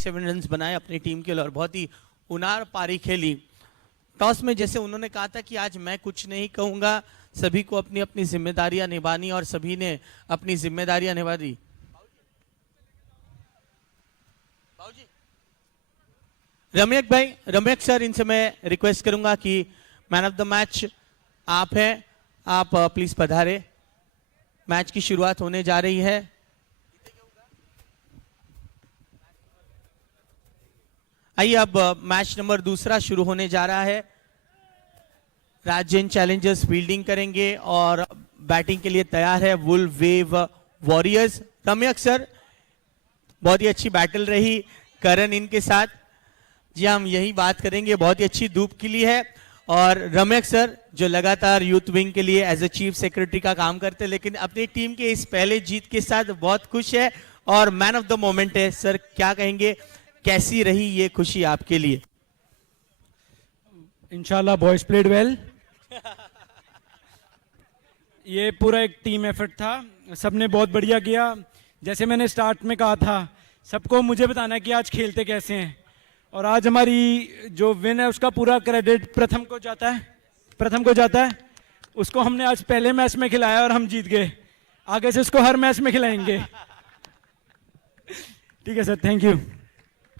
47 run बनाए अपनी team के लिए और बहुत ही उनार पारी खेली। टॉस में जैसे उन्होंने कहा था कि आज मैं कुछ नहीं कहूंगा, सभी को अपनी अपनी जिम्मेदारियां निभानी, और सभी ने अपनी जिम्मेदारियां निभा दी। रम्यक भाई, रम्यक सर, इनसे मैं रिक्वेस्ट करूंगा कि मैन ऑफ द मैच आप हैं, आप प्लीज पधारे। मैच की शुरुआत होने जा रही है। आइए, अब मैच नंबर दूसरा शुरू होने जा रहा है। राजन चैलेंजर्स फील्डिंग करेंगे और बैटिंग के लिए तैयार है वुल वेव वॉरियर्स। रम्यक सर, बहुत ही अच्छी बैटल रही करण इनके साथ। जी, हम यही बात करेंगे, बहुत ही अच्छी धूप खिली है। और रम्यक सर जो लगातार यूथ विंग के लिए एज ए चीफ सेक्रेटरी का काम करते हैं, लेकिन अपनी टीम के इस पहले जीत के साथ बहुत खुश है और मैन ऑफ द मोमेंट है। सर क्या कहेंगे, कैसी रही ये खुशी आपके लिए? इंशाल्लाह बॉयज प्लेड वेल। ये पूरा एक टीम एफर्ट था, सबने बहुत बढ़िया किया। जैसे मैंने स्टार्ट में कहा था, सबको मुझे बताना है कि आज खेलते कैसे हैं, और आज हमारी जो विन है उसका पूरा क्रेडिट प्रथम को जाता है। उसको हमने आज पहले मैच में खिलाया और हम जीत गए। आगे से उसको हर मैच में खिलाएंगे। ठीक है सर, थैंक यू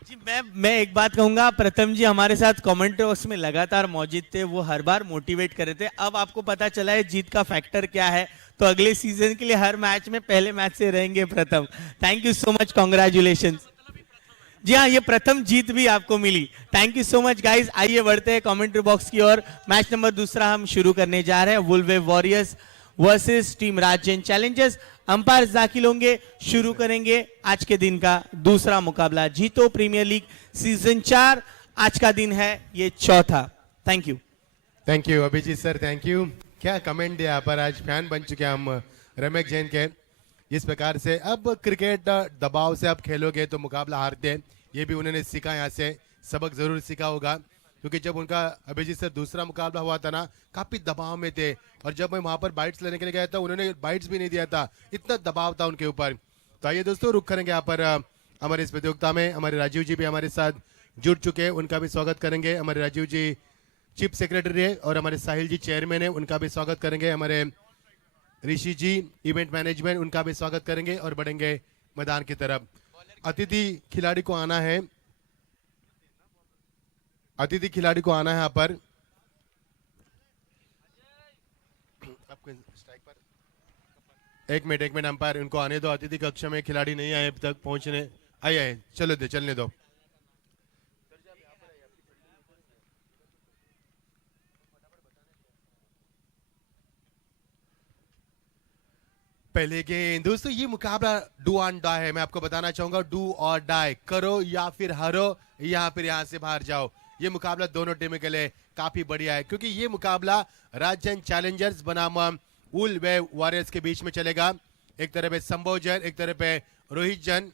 जी। मैं एक बात कहूंगा, प्रथम जी हमारे साथ कमेंट बॉक्स में लगातार मौजूद थे, वो हर बार मोटिवेट कर रहे थे। अब आपको पता चला है जीत का फैक्टर क्या है, तो अगले सीजन के लिए हर मैच में पहले मैच से रहेंगे प्रथम। Thank you so much, congratulation. जी हाँ, ये प्रथम जीत भी आपको मिली। Thank you so much guys. आइए बढ़ते हैं कमेंट्री बॉक्स की ओर। मैच नंबर दूसरा हम शुरू करने जा रहे हैं, वुल वेव वॉरियर्स वर्सेस टीम राजन चैलेंजर्स। अंपायर दाखिल होंगे, शुरू करेंगे आज के दिन का दूसरा मुकाबला। जीतो प्रीमियर लीग सीजन 4, आज का दिन है ये चौथा। Thank you Abhijit sir, thank you. क्या कमेंट दिया पर, आज फैन बन चुके हैं हम रमेश जैन के। इस प्रकार से अब क्रिकेट दबाव से आप खेलोगे तो मुकाबला हारते हैं, ये भी उन्होंने सीखा, यहाँ से सबक जरूर सीखा होगा। क्योंकि जब उनका अभिजीत सर दूसरा मुकाबला हुआ था ना, काफी दबाव में थे, और जब मैं वहां पर बाइट्स लेने के लिए गया था, उन्होंने बाइट्स भी नहीं दिया था, इतना दबाव था उनके ऊपर। तो आइए दोस्तों, रुक करेंगे यहाँ पर हमारे इस प्रतियोगिता में। हमारे राजीव जी भी हमारे साथ जुड़ चुके हैं, उनका भी स्वागत करेंगे। हमारे राजीव जी चीफ सेक्रेटरी है और हमारे साहिल जी चेयरमैन है, उनका भी स्वागत करेंगे। हमारे ऋषि जी इवेंट मैनेजमेंट, उनका भी स्वागत करेंगे और बढ़ेंगे मैदान की तरफ। अतिथि खिलाड़ी को आना है, अतिथि खिलाड़ी को आना है यहाँ पर। एक मिनट अंपायर, उनको आने दो। अतिथि कक्ष में खिलाड़ी नहीं आए अभी तक पहुंचने। आइए, चलने दो। पहले गेंद दोस्तों, ये मुकाबला डू एंड डाई है। मैं आपको बताना चाहूंगा, डू और डाई, करो या फिर हारो, यहाँ से बाहर जाओ। ये मुकाबला दोनों टीमों के लिए काफी बढ़िया है, क्योंकि ये मुकाबला राजन चैलेंजर्स बनाम वुल वेव वॉरियर्स के बीच में चलेगा। एक तरफ है संभव जैन, एक तरफ है रोहित जैन।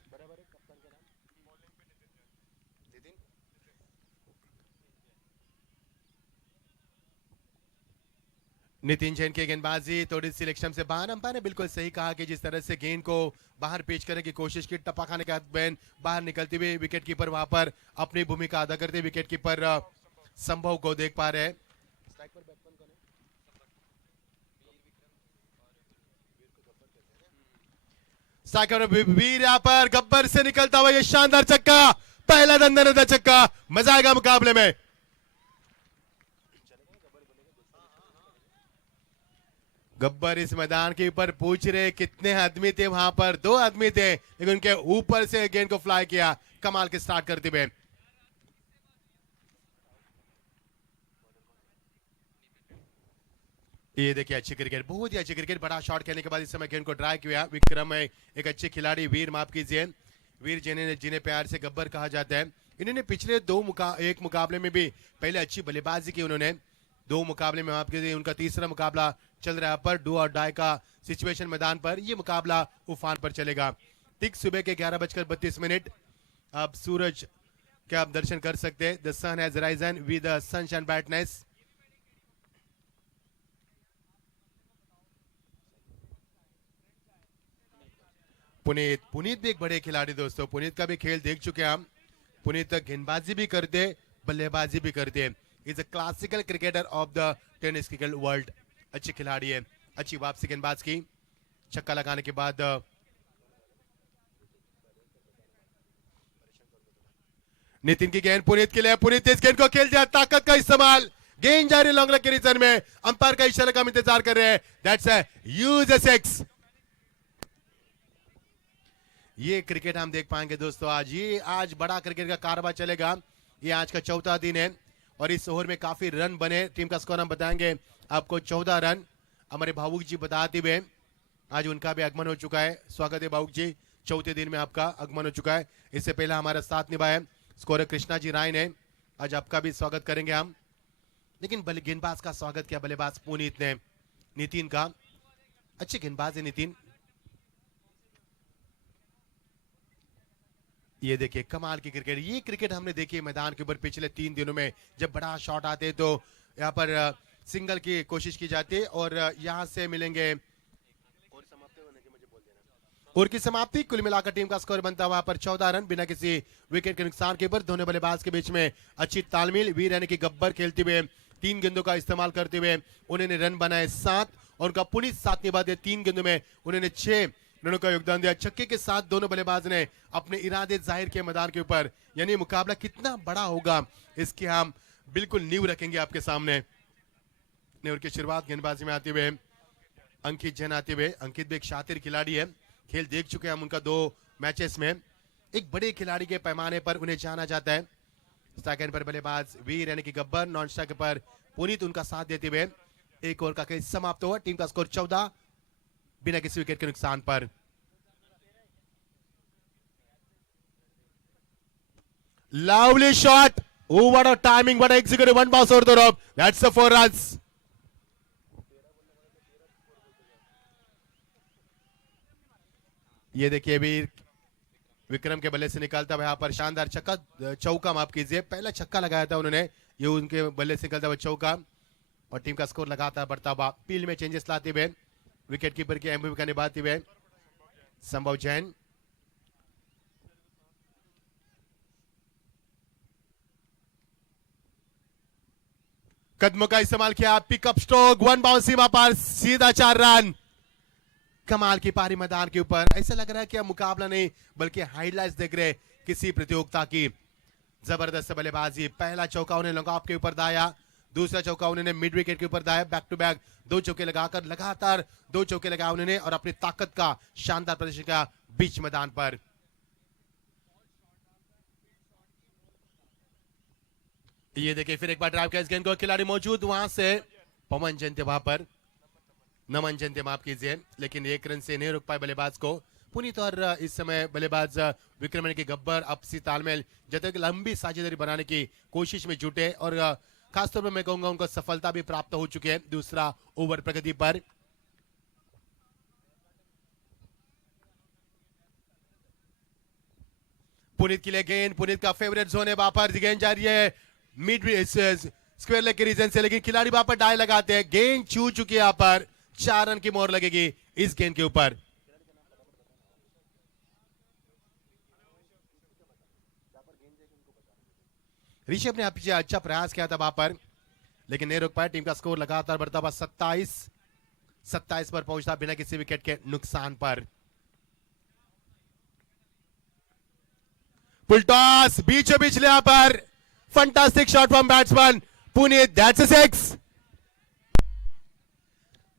नितिन जैन की गेंदबाजी थोड़ी सिलेक्शन से बाहर। अंपायर ने बिल्कुल सही कहा कि जिस तरह से गेंद को बाहर पेश करने की कोशिश की, टप्पा खाने के बाद बैन बाहर निकलती हुई, विकेट कीपर वहां पर अपनी भूमिका अदा करते, विकेट कीपर संभव को देख पा रहे हैं। वीर यहाँ पर गब्बर से निकलता हुआ ये शानदार छक्का, पहला दंदनदा छक्का, मजा आएगा मुकाबले में। गब्बर इस मैदान के ऊपर पूछ रहे कितने आदमी थे, वहां पर 2 आदमी थे, लेकिन उनके ऊपर से गेंद को फ्लाई किया, कमाल के स्टार्ट करते हुए। ये देखिए, अच्छी क्रिकेट, बहुत ही अच्छी क्रिकेट। बड़ा शॉट खेलने के बाद इस समय गेंद को ड्राइव किया। विक्रम है एक अच्छे खिलाड़ी, वीर माफ कीजिए, वीर जिन्हें प्यार से गब्बर कहा जाता है। इन्होंने पिछले एक मुकाबले में भी पहले अच्छी बल्लेबाजी की, उन्होंने 2 मुकाबले में माफ कीजिए, उनका तीसरा मुकाबला चल रहा है पर डू और डाई का सिचुएशन मैदान पर। ये मुकाबला उफान पर चलेगा। ठीक सुबह के 11:32। अब सूरज के आप दर्शन कर सकते हैं। The sun has risen with sunshine brightness. Puneet भी एक बड़े खिलाड़ी दोस्तों, पुनीत का भी खेल देख चुके हैं हम। पुनीत गेंदबाजी भी करते, बल्लेबाजी भी करते। Is a classical cricketer of the tennis cricket world. अच्छी खिलाड़ी है, अच्छी वापसी गेंदबाज की, छक्का लगाने के बाद नितिन की गेंद पुनीत के लिए, पुनीत इस गेंद को खेल दिया, ताकत का इस्तेमाल, गेंद जा रही लॉन्ग लेग के रीजन में, अंपायर का इशारा का हम इंतजार कर रहे हैं। That's a use a six. ये क्रिकेट हम देख पाएंगे दोस्तों आज, ये आज बड़ा क्रिकेट का कारोबार चलेगा। ये आज का चौथा दिन है और इस ओवर में काफी रन बने। टीम का स्कोर हम बताएंगे आपको, 14 रन। हमारे भावुक जी बताते हुए आज उनका भी आगमन हो चुका है। स्वागत है भावुक जी, चौथे दिन में आपका आगमन हो चुका है। इससे पहले हमारा साथ निभाया स्कोरर कृष्णा जी राय ने, आज आपका भी स्वागत करेंगे हम। लेकिन गेंदबाज का स्वागत किया बल्लेबाज पुनीत ने, नितिन का। अच्छे गेंदबाज है नितिन। ये देखिए कमाल की क्रिकेट, ये क्रिकेट हमने देखी मैदान के ऊपर पिछले 3 दिनों में। जब बड़ा शॉट आते तो यहाँ पर सिंगल की कोशिश की जाती है और यहाँ से मिलेंगे और की समाप्ति। कुल मिलाकर टीम का स्कोर बनता हुआ पर 14 रन बिना किसी विकेट के नुकसान के ऊपर। दोनों बल्लेबाज के बीच में अच्छी तालमेल, वीर यानी कि गब्बर खेलते हुए 3 गेंदों का इस्तेमाल करते हुए उन्होंने रन बनाए 7 और उनका पुनीत साथ निभा दिया। 3 गेंदों में उन्होंने 6 रनों का योगदान दिया। छक्के के साथ दोनों बल्लेबाज ने अपने इरादे जाहिर किए मैदान के ऊपर। यानी मुकाबला कितना बड़ा होगा इसकी हम बिल्कुल नींव रखेंगे आपके सामने। ओवर की शुरुआत गेंदबाजी में आते हुए अंकित जैन आते हुए। अंकित भी एक शातिर खिलाड़ी है, खेल देख चुके हैं हम उनका 2 मैचेस में। एक बड़े खिलाड़ी के पैमाने पर उन्हें जाना जाता है। स्ट्राइक पर बल्लेबाज वीर यानी कि गब्बर, नॉन स्ट्राइक पर पुनीत उनका साथ देते हुए एक ओवर का खेल समाप्त हुआ। टीम का स्कोर 14 बिना किसी विकेट के नुकसान पर। Lovely shot, oh what a timing, what a executive, one bounce over the rope, that's the 4 runs। ये देखिए अभी विक्रम के बल्ले से निकलता हुआ यहाँ पर शानदार छक्का, चौका माफ कीजिए, पहला छक्का लगाया था उन्होंने, ये उनके बल्ले से निकलता हुआ चौका। और टीम का स्कोर लगातार बढ़ता हुआ। पील में चेंजेस लाते हुए विकेट कीपर की अहम भूमिका निभाते हुए संभव जैन। कदमों का इस्तेमाल किया, पिकअप स्ट्रोक, 1 बाउंस सीमा पर, सीधा 4 रन। कमाल की पारी मैदान के ऊपर। ऐसा लग रहा है कि मुकाबला नहीं बल्कि हाइलाइट्स देख रहे किसी प्रतियोगिता की। जबरदस्त बल्लेबाजी, पहला चौका उन्हें लॉन्ग ऑफ के ऊपर दाया, दूसरा चौका उन्होंने मिड विकेट के ऊपर दाया। बैक टू बैक 2 चौके लगाकर लगातार 2 चौके लगाए उन्होंने और अपनी ताकत का शानदार प्रदर्शन किया बीच मैदान पर। ये देखिए फिर एक बार ड्राइव किया इस गेंद को, खिलाड़ी मौजूद वहां से पवन जयंती वहां पर, नमन जयंती माफ कीजिए, लेकिन 1 रन से नहीं रोक पाए बल्लेबाज को पुनीत। और इस समय बल्लेबाज विक्रम के गब्बर आपसी तालमेल जब तक लंबी साझेदारी बनाने की कोशिश में जुटे और खासतौर पर मैं कहूंगा उनको सफलता भी प्राप्त हो चुकी है दूसरा ओवर प्रगति पर। पुनीत के लिए गेंद, पुनीत का फेवरेट जोन है, वहां पर गेंद जा रही है मिड स्क्वायर लेग के रीजन से, लेकिन खिलाड़ी वहां पर डाई लगाते हैं। गेंद छू चुकी है, यहाँ पर 4 रन की मोहर लगेगी इस गेंद के ऊपर। ऋषभ ने अच्छा प्रयास किया था वहां पर लेकिन नहीं रोक पाया। टीम का स्कोर लगातार बढ़ता हुआ 27 पर पहुंचता बिना किसी विकेट के नुकसान पर। फुल टॉस, बीचों बीच यहां पर fantastic shot from batsman Puneet, that's a 6।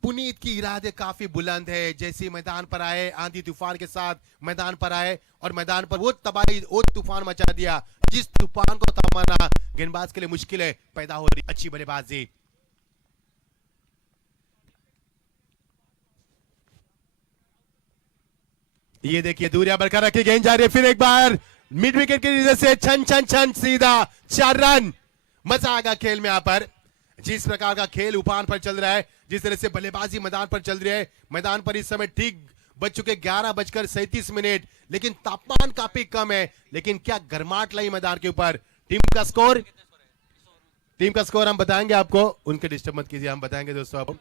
Puneet की इरादे काफी बुलंद है, जैसे मैदान पर आए आंधी तूफान के साथ मैदान पर आए और मैदान पर वो तबाही, वो तूफान मचा दिया जिस तूफान को थमाना गेंदबाज के लिए मुश्किल है पैदा हो रही। अच्छी बल्लेबाजी, ये देखिए दूरियां बरकरार रखी, गेंद जा रही है, फिर एक बार मिड विकेट की वजह से छन छन छन सीधा 4 रन। मजा आएगा खेल में यहाँ पर, जिस प्रकार का खेल उफान पर चल रहा है, जिस तरह से बल्लेबाजी मैदान पर चल रही है। मैदान पर इस समय ठीक बज चुके 11:37, लेकिन तापमान काफी कम है, लेकिन क्या गर्माहट लाई मैदान के ऊपर। टीम का स्कोर हम बताएंगे आपको, उनके डिस्टर्ब मत कीजिए, हम बताएंगे दोस्तों आपको।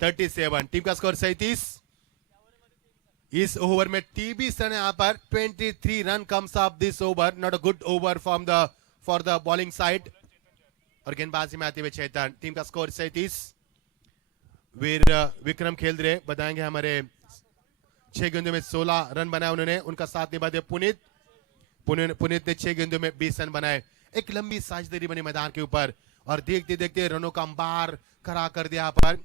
37, टीम का स्कोर 37। इस ओवर में 23 रन यहाँ पर 23 run comes of this over, not a good over from the for the bowling side. और गेंदबाजी में आते हुए चेतन, टीम का स्कोर 37। वीर विक्रम खेल रहे, बताएंगे हमारे 6 गेंदों में 16 रन बनाए उन्होंने, उनका साथ निभा दिया पुनीत ने 6 गेंदों में 20 रन बनाए। एक लंबी साझेदारी बनी मैदान के ऊपर और देखते देखते रनों का अंबार खड़ा कर दिया। यहाँ पर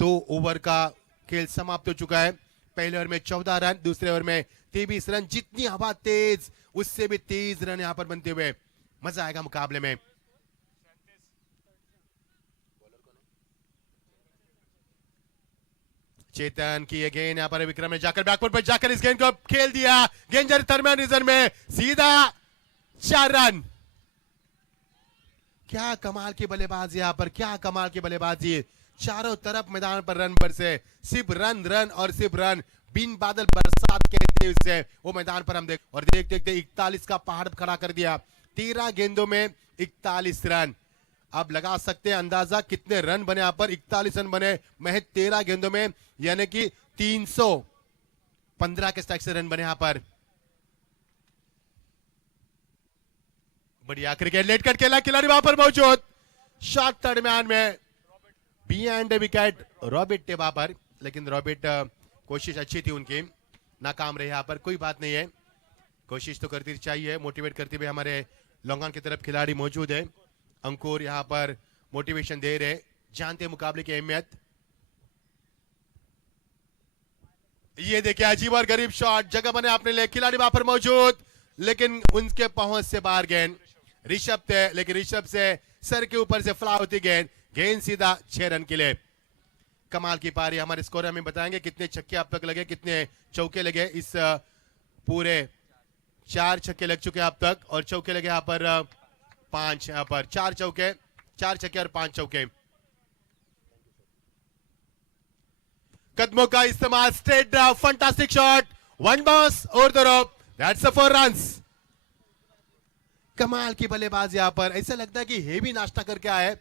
2 ओवर का खेल समाप्त हो चुका है। पहले ओवर में 14 रन, दूसरे ओवर में 23 रन। जितनी हवा तेज उससे भी तेज रन यहाँ पर बनते हुए मजा आएगा मुकाबले में। चेतन की ये गेंद यहाँ पर विक्रम ने जाकर बैकफुट पर जाकर इस गेंद को खेल दिया, गेंद दरमियान रीजन में सीधा 4 रन। क्या कमाल की बल्लेबाजी यहाँ पर, क्या कमाल की बल्लेबाजी। चारों तरफ मैदान पर रन बरसे, सिर्फ रन रन और सिर्फ रन, बिन बादल बरसात कहते उसे वो मैदान पर हम देख। और देख देखते 41 का पहाड़ खड़ा कर दिया। 13 गेंदों में 41 रन। अब लगा सकते हैं अंदाजा कितने रन बने यहाँ पर। 41 रन बने महज 13 गेंदों में, यानी कि 315 के स्ट्राइक से रन बने यहाँ पर। बढ़िया क्रिकेट, लेट कट खेला, खिलाड़ी वहां पर मौजूद, शॉट दरमियान में बिहाइंड विकेट रॉबिट थे वहां पर, लेकिन रॉबिट कोशिश अच्छी थी उनकी, नाकाम रहे यहाँ पर। कोई बात नहीं है, कोशिश तो करती चाहिए। मोटिवेट करते हुए हमारे लॉन्गॉन की तरफ खिलाड़ी मौजूद है। अंकुर यहाँ पर मोटिवेशन दे रहे, जानते मुकाबले की अहमियत। ये देखिए अजीब और गरीब शॉट, जगह बने अपने लिए, खिलाड़ी वहां पर मौजूद, लेकिन उनके पहुंच से बाहर गेंद। ऋषभ थे, लेकिन ऋषभ से सर के ऊपर से फ्लाई होती गेंद, गेंद सीधा 6 रन के लिए। कमाल की पारी। हमारे स्कोर हमें बताएंगे कितने छक्के अब तक लगे, कितने चौके लगे। इस पूरे 4 छक्के लग चुके हैं अब तक और चौके लगे यहाँ पर 5। यहाँ पर 4 चौके, 4 छक्के और 5 चौके। कदमों का इस्तेमाल, straight drive, fantastic shot, 1 bounce over the rope, that's 4 runs. कमाल की बल्लेबाज यहाँ पर, ऐसा लगता है कि हेवी नाश्ता करके आए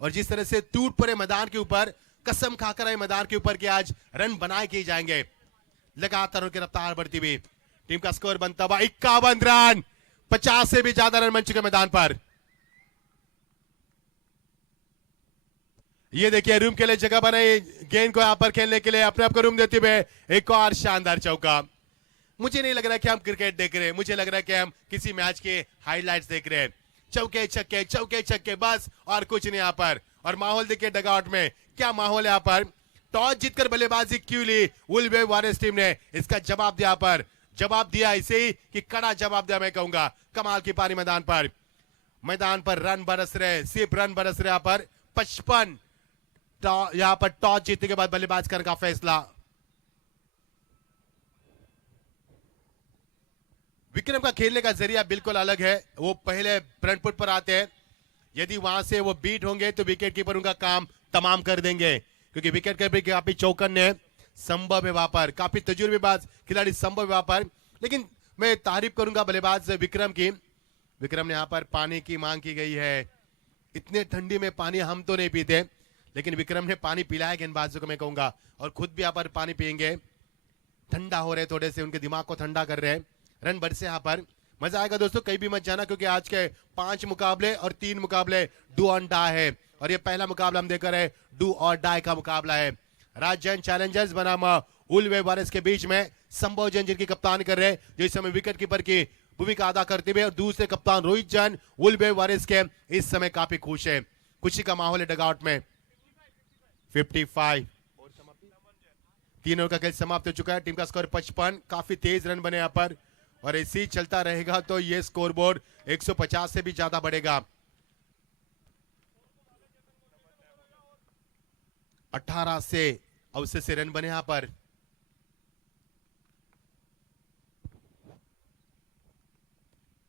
और जिस तरह से टूट पड़े मैदान के ऊपर, कसम खाकर आए मैदान के ऊपर कि आज रन बनाए किए जाएंगे। लगातार उनकी रफ्तार बढ़ती हुई, टीम का स्कोर बनता हुआ 51 रन, 50 से भी ज्यादा रन बन चुके मैदान पर। ये देखिए रूम के लिए जगह बनाई, गेंद को यहां पर खेलने के लिए अपने आप को रूम देते हुए एक और शानदार चौका। मुझे नहीं लग रहा कि हम क्रिकेट देख रहे हैं, मुझे लग रहा है कि हम किसी मैच के हाइलाइट्स देख रहे हैं। चौके छक्के, चौके छक्के, बस और कुछ नहीं यहाँ पर। और माहौल देखिए डगआउट में, क्या माहौल है यहाँ पर। टॉस जीतकर बल्लेबाजी क्यों ली वुल्वे वॉरियर्स टीम ने, इसका जवाब दिया पर, जवाब दिया इसे ही कि कड़ा जवाब दिया मैं कहूंगा। कमाल की पारी मैदान पर रन बरस रहे, सिर्फ रन बरस रहे यहाँ पर। 55 यहाँ पर टॉस जीतने के बाद बल्लेबाज करने का फैसला। विक्रम का खेलने का जरिया बिल्कुल अलग है, वो पहले फ्रंट फुट पर आते हैं, यदि वहां से वो बीट होंगे तो विकेट कीपर उनका काम तमाम कर देंगे, क्योंकि विकेट कीपर काफी चौकन्ने है, संभव है वहां पर, काफी तजुर्बेबाज खिलाड़ी संभव है वहां पर। लेकिन मैं तारीफ करूंगा बल्लेबाज विक्रम की। विक्रम ने यहाँ पर पानी की मांग की गई है, इतने ठंडी में पानी हम तो नहीं पीते, लेकिन विक्रम ने पानी पिलाया गेंदबाजों को मैं कहूंगा, और खुद भी यहाँ पर पानी पियेंगे। ठंडा हो रहे, थोड़े से उनके दिमाग को ठंडा कर रहे हैं। रन बरसे यहाँ पर, मजा आएगा दोस्तों, कहीं भी मत जाना, क्योंकि आज के 5 मुकाबले और 3 मुकाबले डू ऑन डाई है, और ये पहला मुकाबला हम देख रहे हैं डू और डाई का मुकाबला है। राजन चैलेंजर्स बनाम वुल्वे वॉरियर्स के बीच में संभव जैन जिनकी कप्तान कर रहे हैं, जो इस समय विकेट कीपर की भूमिका अदा करते हुए, और दूसरे कप्तान रोहित जैन वुल्वे वॉरियर्स के इस समय काफी खुश है, खुशी का माहौल है डगआउट में। 55 3 ओवर का खेल समाप्त हो चुका है, टीम का स्कोर 55, काफी तेज रन बने यहाँ पर, और ऐसे ही चलता रहेगा तो ये स्कोरबोर्ड 150 से भी ज्यादा बढ़ेगा। 18 से अवसर से रन बने यहां पर।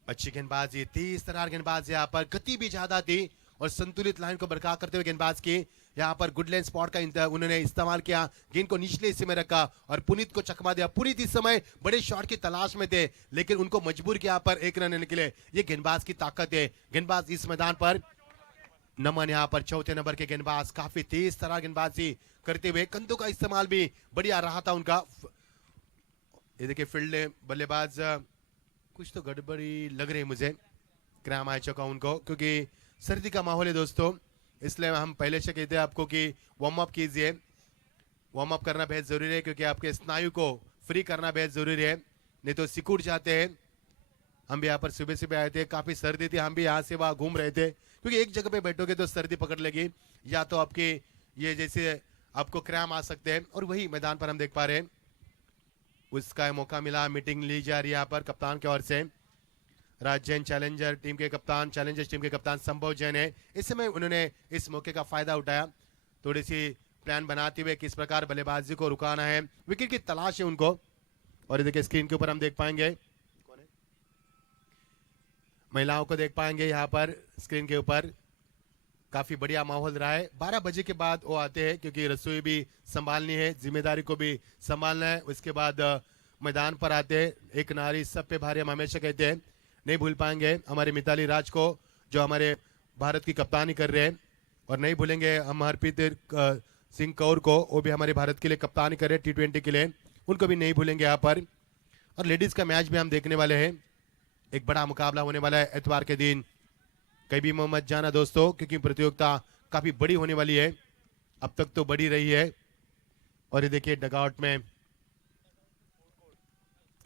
अच्छी गेंदबाजी, 30 तरार गेंदबाज यहां पर, गति भी ज्यादा थी और संतुलित लाइन को बरकरार करते हुए गेंदबाज की यहाँ पर गुडलैंड स्पॉट का उन्होंने इस्तेमाल किया, गेंद को निचले हिस्से में रखा और पुनीत को चकमा दिया। पुनीत इस समय बड़े शॉट की तलाश में थे, लेकिन उनको मजबूर किया पर 1 रन लेने के लिए। ये गेंदबाज की ताकत है, गेंदबाज इस मैदान पर। नमन यहाँ पर चौथे नंबर के गेंदबाज, काफी तेज तरह गेंदबाजी करते हुए, कंधों का इस्तेमाल भी बढ़िया रहा था उनका। ये देखिए फील्ड बल्लेबाज कुछ तो गड़बड़ी लग रही है मुझे, क्रैम आ चुका उनको, क्योंकि सर्दी का माहौल है दोस्तों, इसलिए हम पहले से कहते हैं आपको कि वार्म अप कीजिए। वार्म अप करना बेहद जरूरी है, क्योंकि आपके स्नायु को फ्री करना बेहद जरूरी है, नहीं तो सिकुड़ जाते हैं। हम भी यहाँ पर सुबह सुबह आए थे, काफी सर्दी थी, हम भी यहाँ से वहाँ घूम रहे थे, क्योंकि एक जगह पे बैठोगे तो सर्दी पकड़ लेगी, या तो आपके ये जैसे आपको क्रैम आ सकते हैं। और वही मैदान पर हम देख पा रहे हैं, उसका मौका मिला, मीटिंग ली जा रही है यहाँ पर कप्तान की ओर से। राज जैन चैलेंजर टीम के कप्तान, चैलेंजर्स टीम के कप्तान संभव जैन है, इस समय उन्होंने इस मौके का फायदा उठाया, थोड़ी सी प्लान बनाते हुए किस प्रकार बल्लेबाजी को रुकाना है, विकेट की तलाश है उनको। और ये देखिए स्क्रीन के ऊपर हम देख पाएंगे महिलाओं को, देख पाएंगे यहाँ पर स्क्रीन के ऊपर, काफी बढ़िया माहौल रहा है। 12 बजे के बाद वो आते हैं, क्योंकि रसोई भी संभालनी है, जिम्मेदारी को भी संभालना है। उसके बाद मैदान पर आते हैं। एक नारी सब पे भारी, हम हमेशा कहते हैं, नहीं भूल पाएंगे हमारे मिताली राज को, जो हमारे भारत की कप्तानी कर रहे हैं, और नहीं भूलेंगे हम हरप्रीत सिंह कौर को, वो भी हमारे भारत के लिए कप्तानी कर रहे हैं T20 के लिए, उनको भी नहीं भूलेंगे यहाँ पर। और लेडीज का मैच भी हम देखने वाले हैं, एक बड़ा मुकाबला होने वाला है एतवार के दिन, कहीं भी मत जाना दोस्तों, क्योंकि प्रतियोगिता काफी बड़ी होने वाली है, अब तक तो बड़ी रही है। और ये देखिए डगआउट में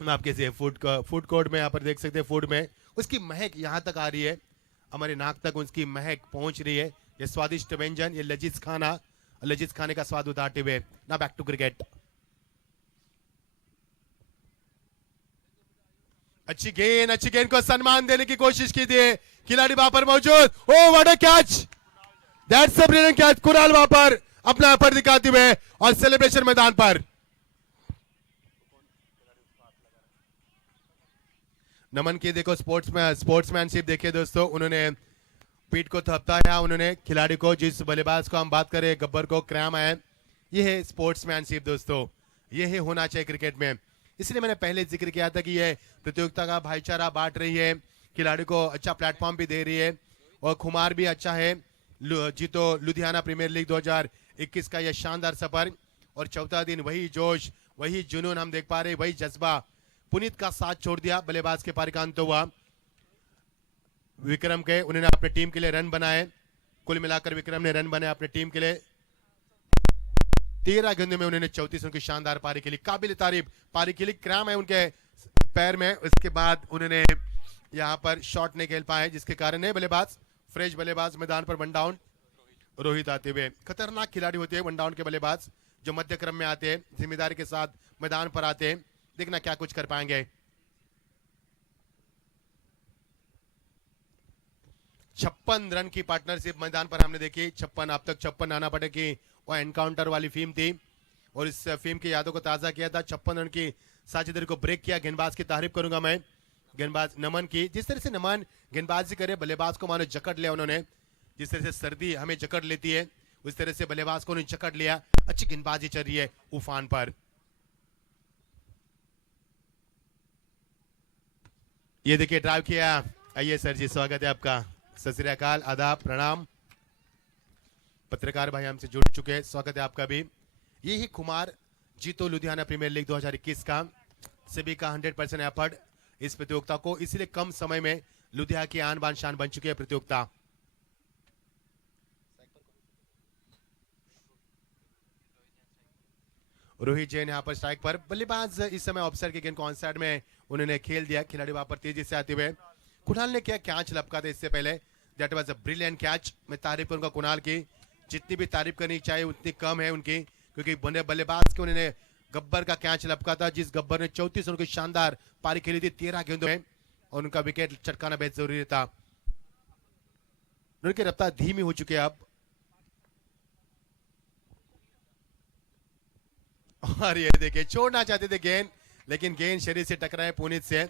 हम आपके फूड कोर्ट में यहाँ पर देख सकते हैं, फूड में उसकी महक यहाँ तक आ रही है, हमारे नाक तक उसकी महक पहुंच रही है। ये स्वादिष्ट व्यंजन, ये लजीज खाना, लजीज खाने का स्वाद उतारते हुए। ना बैक टू क्रिकेट, अच्छी गेंद को सम्मान देने की कोशिश की थी, खिलाड़ी वहां पर मौजूद। Oh what a catch, that's a brilliant catch. Kunal वहां पर अपना पर दिखाते हुए और सेलिब्रेशन मैदान पर। नमन की देखो स्पोर्ट्समैनशिप देखिए दोस्तों, उन्होंने पीठ को थपथाया, उन्होंने खिलाड़ी को, जिस बल्लेबाज को हम बात करें गब्बर को क्रैम है, ये है स्पोर्ट्समैनशिप दोस्तों, ये है होना चाहिए क्रिकेट में। इसलिए मैंने पहले जिक्र किया था कि ये प्रतियोगिता का भाईचारा बांट रही है, खिलाड़ी को अच्छा प्लेटफॉर्म भी दे रही है, और खुमार भी अच्छा है। जीतो लुधियाना प्रीमियर लीग 2021 का यह शानदार सफर, और चौथा दिन वही जोश, वही जुनून हम देख पा रहे, वही जज्बा पुनीत का साथ छोड़ दिया, बल्लेबाज के पारिकांत हुआ विक्रम के, उन्होंने अपने टीम के लिए रन बनाए, कुल मिलाकर विक्रम ने रन बनाए अपने टीम के लिए। 13 गेंदों में उन्होंने 34 रन की शानदार पारी खेली, काबिल तारीफ पारी खेली। क्रैम है उनके पैर में, उसके बाद उन्होंने यहाँ पर शॉट नहीं खेल पाए, जिसके कारण है बल्लेबाज, फ्रेश बल्लेबाज मैदान पर वन डाउन। रोहित आते हुए, खतरनाक खिलाड़ी होते हैं वन डाउन के बल्लेबाज, जो मध्य क्रम में आते हैं, जिम्मेदारी के साथ मैदान पर आते हैं, देखना क्या कुछ कर पाएंगे। 56 रन की पार्टनरशिप मैदान पर हमने देखी, 56, अब तक 56 नाना पटे की वो एनकाउंटर वाली फिल्म थी, और इस फिल्म की यादों को ताजा किया था। 56 रन की साझेदारी को ब्रेक किया। गेंदबाज की तारीफ करूंगा मैं, गेंदबाज नमन की, जिस तरह से नमन गेंदबाजी करे, बल्लेबाज को मानो जकड़ लिया उन्होंने, जिस तरह से सर्दी हमें जकड़ लेती है, उस तरह से बल्लेबाज को उन्होंने जकड़ लिया। अच्छी गेंदबाजी चल रही है उफान पर। ये देखिए ड्राइव किया। आइए सर जी, स्वागत है आपका। सत श्री अकाल, आदाब, प्रणाम। पत्रकार भाई हमसे जुड़ चुके हैं, स्वागत है आपका भी। ये ही कुमार जीतो लुधियाना प्रीमियर लीग 2021 का सभी का 100% एफर्ट इस प्रतियोगिता को, इसलिए कम समय में लुधियाना की आन बान शान बन चुकी है प्रतियोगिता। रोहित जैन यहाँ पर स्ट्राइक पर, बल्लेबाज इस समय ऑफसाइड के गेंद को ऑनसाइड में उन्होंने खेल दिया, खिलाड़ी वहां पर तेजी से आते हुए। कुणाल ने क्या कैच लपका था इससे पहले, that was a brilliant catch. मैं तारीफ करूंगा कुणाल की, जितनी भी तारीफ करनी चाहिए उतनी कम है उनकी, क्योंकि बल्लेबाज के उन्होंने गब्बर का कैच लपका था, जिस गब्बर ने 34 रन की शानदार पारी खेली थी 13 गेंदों में, और उनका विकेट चटकाना बेहद जरूरी था। उनकी रफ्तार धीमी हो चुकी है अब, और ये देखिए छोड़ना चाहते थे गेंद, लेकिन गेंद शरीर से टकराए पुनीत से।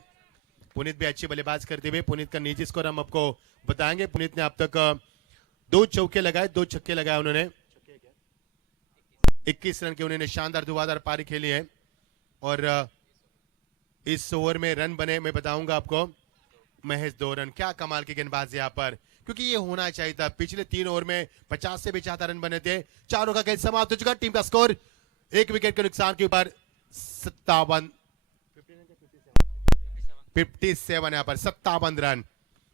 पुनीत भी अच्छी बल्लेबाज करते हुए, पुनीत का निजी स्कोर हम आपको बताएंगे। पुनीत ने अब तक 2 चौके लगाए, 2 छक्के लगाए उन्होंने, 21 रन के उन्होंने शानदार धुआंधार पारी खेली है। और इस ओवर में रन बने मैं बताऊंगा आपको, महज 2 रन। क्या कमाल की गेंदबाजी यहाँ पर, क्योंकि ये होना चाहिए था। पिछले 3 ओवर में 50 से भी ज्यादा रन बने थे। 4 ओवर का खेल समाप्त हो चुका। टीम का स्कोर 1 विकेट के नुकसान के ऊपर 57 57 यहाँ पर 57 रन।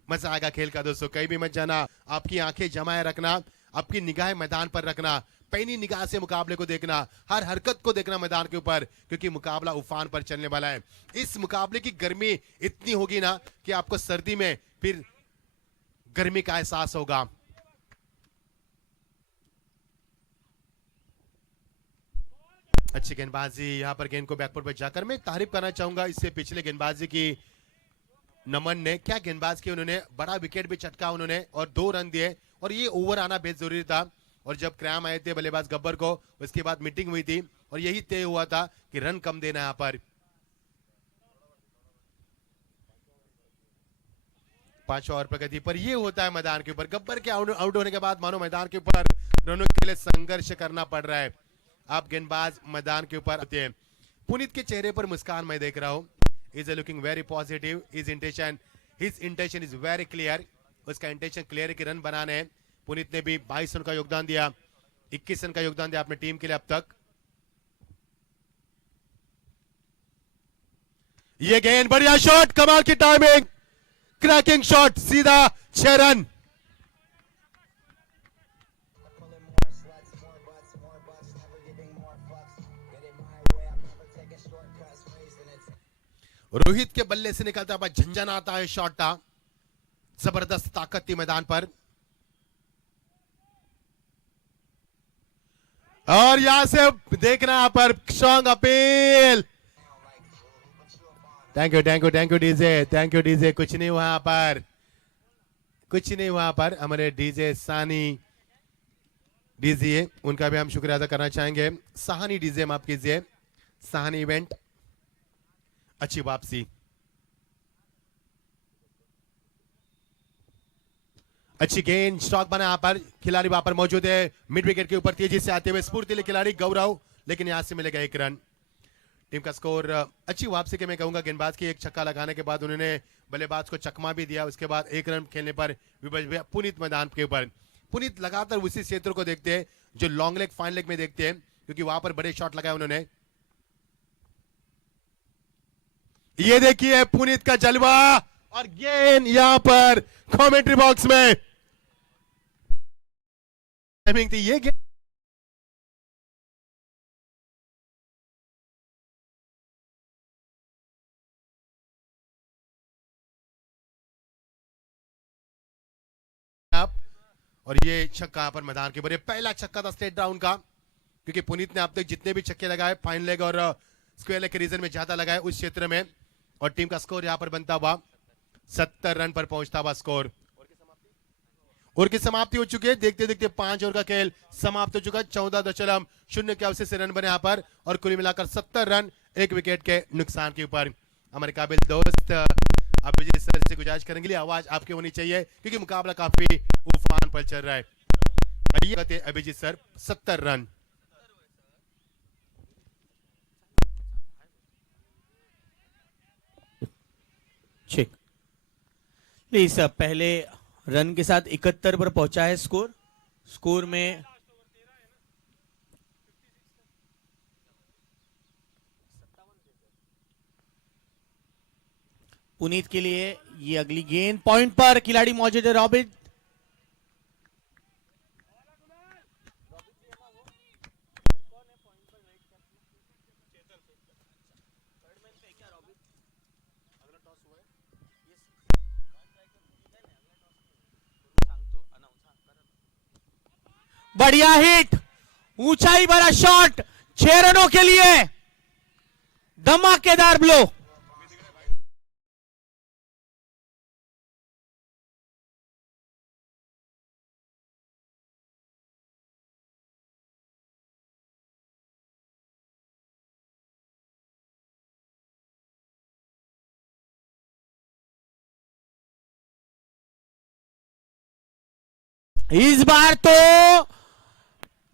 मजा आएगा खेल का दोस्तों, कहीं भी मत जाना, आपकी आंखें जमाए रखना, आपकी निगाहें मैदान पर रखना, पैनी निगाह से मुकाबले को देखना, हर हरकत को देखना मैदान के ऊपर, क्योंकि मुकाबला उफान पर चलने वाला है। इस मुकाबले की गर्मी इतनी होगी ना कि आपको सर्दी में फिर गर्मी का एहसास होगा। अच्छी गेंदबाजी, यहां पर गेंद को बैकफुट पर जाकर मैं तारीफ करना चाहूंगा इससे पिछले गेंदबाजी की, नमन ने क्या गेंदबाज की, उन्होंने बड़ा विकेट भी चटका उन्होंने और 2 रन दिए, और ये ओवर आना बेहद जरूरी था। और जब क्रैम आए थे बल्लेबाज गब्बर को, उसके बाद मीटिंग हुई थी और यही तय हुआ था कि रन कम देना यहां पर। 5 ओवर प्रगति पर ये होता है मैदान के ऊपर। गब्बर के आउट होने के बाद मानो मैदान के ऊपर रनों के लिए संघर्ष करना पड़ रहा है। आप गेंदबाज मैदान के ऊपर होते हैं। पुनीत के चेहरे पर मुस्कान मैं देख रहा हूं, is looking very positive, his intention is very clear. उसका इंटेंशन क्लियर है कि रन बनाने हैं। पुनीत ने भी 22 रन का योगदान दिया, 21 रन का योगदान दिया अपने टीम के लिए अब तक। ये गेंद, बढ़िया शॉट, कमाल की टाइमिंग, क्रैकिंग शॉट, सीधा 6 रन। रोहित के बल्ले से निकलता हुआ झंझनाता है शॉट था, जबरदस्त ताकत थी मैदान पर। और यहां से देखना यहां पर strong appeal. Thank you DJ. कुछ नहीं हुआ पर, कुछ नहीं हुआ पर। हमारे डीजे सानी डीजे, उनका भी हम शुक्रिया अदा करना चाहेंगे। साहनी डीजे माफ कीजिए, साहनी इवेंट, अच्छी वापसी, अच्छी गेंद, स्ट्रोक बना यहां पर। खिलाड़ी वहां पर मौजूद है मिड विकेट के ऊपर तेजी से आते हुए स्फूर्तिले खिलाड़ी गौरव, लेकिन यहां से मिलेगा 1 रन। टीम का स्कोर, अच्छी वापसी के मैं कहूंगा। गेंदबाज की एक छक्का लगाने के बाद उन्होंने बल्लेबाज को चकमा भी दिया, उसके बाद 1 रन खेलने पर विभज पुनीत मैदान के ऊपर। पुनीत लगातार उसी क्षेत्र को देखते हैं जो लॉन्ग लेग फाइन लेग में देखते हैं, क्योंकि वहां पर बड़े शॉट लगाए उन्होंने। ये देखिए पुनीत का जलवा, और गेंद यहां पर कमेंट्री बॉक्स में टाइमिंग थी। ये गेंद और ये छक्का यहां पर मैदान के ऊपर, पहला छक्का था स्टेट राउंड का, क्योंकि पुनीत ने अब तक जितने भी छक्के लगाए फाइन लेग और स्क्वायर लेग के रीजन में ज्यादा लगाए उस क्षेत्र में। और टीम का स्कोर यहां पर बनता हुआ 70 रन पर पहुंचता हुआ स्कोर। ओवर की समाप्ति हो चुकी है। देखते देखते 5 ओवर का खेल समाप्त हो चुका है। 14.0 के अवसर से रन बने यहां पर, और कुल मिलाकर 70 रन 1 विकेट के नुकसान के ऊपर। हमारे काबिल दोस्त अभिजीत सर से गुजारिश करेंगे, आवाज आपकी होनी चाहिए क्योंकि मुकाबला काफी उफान पर चल रहा है। Abhijit sir, 70 run. ठीक, इस पहले रन के साथ 71 पर पहुंचा है स्कोर में। पुनीत के लिए ये अगली गेंद, पॉइंट पर खिलाड़ी मौजूद है रॉबिन। बढ़िया हिट, ऊंचाई भरा शॉट, 6 रनों के लिए धमाकेदार ब्लो। इस बार तो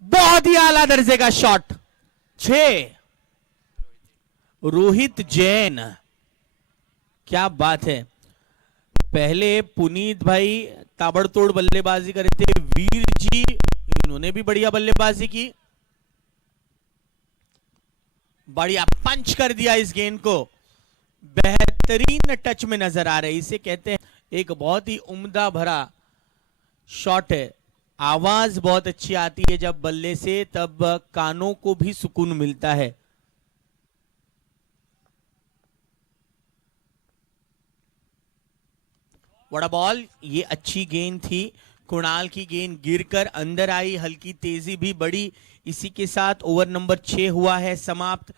बहुत ही आला दर्जे का शॉट, 6। रोहित जैन, क्या बात है। पहले पुनीत भाई ताबड़तोड़ बल्लेबाजी कर रहे थे, वीर जी इन्होंने भी बढ़िया बल्लेबाजी की, बढ़िया पंच कर दिया इस गेंद को, बेहतरीन बेहतरीन टच में नजर आ रहे हैं। इसे कहते हैं एक बहुत ही उम्दा भरा शॉट है। आवाज बहुत अच्छी आती है जब बल्ले से, तब कानों को भी सुकून मिलता है। बड़ा बॉल, ये अच्छी गेंद थी। कुणाल की गेंद गिरकर अंदर आई, हल्की तेजी भी बढ़ी। इसी के साथ ओवर नंबर 6 हुआ है समाप्त।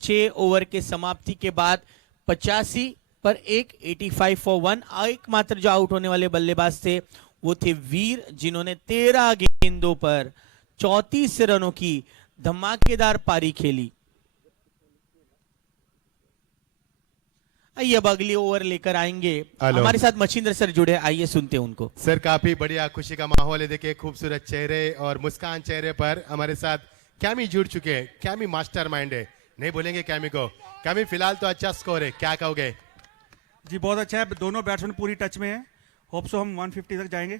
6 ओवर के समाप्ति के बाद 85 पर 1, 85 फॉर 1। एकमात्र जो आउट होने वाले बल्लेबाज थे वो थे वीर, जिन्होंने 13 गेंदों पर 34 रनों की धमाकेदार पारी खेली। आइए अब अगली ओवर लेकर आएंगे। हेलो। हमारे साथ मच्छिंद्र सर जुड़े, आइए सुनते हैं उनको। सर काफी बढ़िया खुशी का माहौल है। देखिए खूबसूरत चेहरे और मुस्कान चेहरे पर हमारे साथ कैमी जुड़ चुके हैं। कैमी मास्टरमाइंड है, नहीं बोलेंगे कैमी को। कैमी फिलहाल तो अच्छा स्कोर है, क्या कहोगे? जी बहुत अच्छा है, दोनों बैट्समैन पूरी टच में है। होप सो हम 150 तक जाएंगे।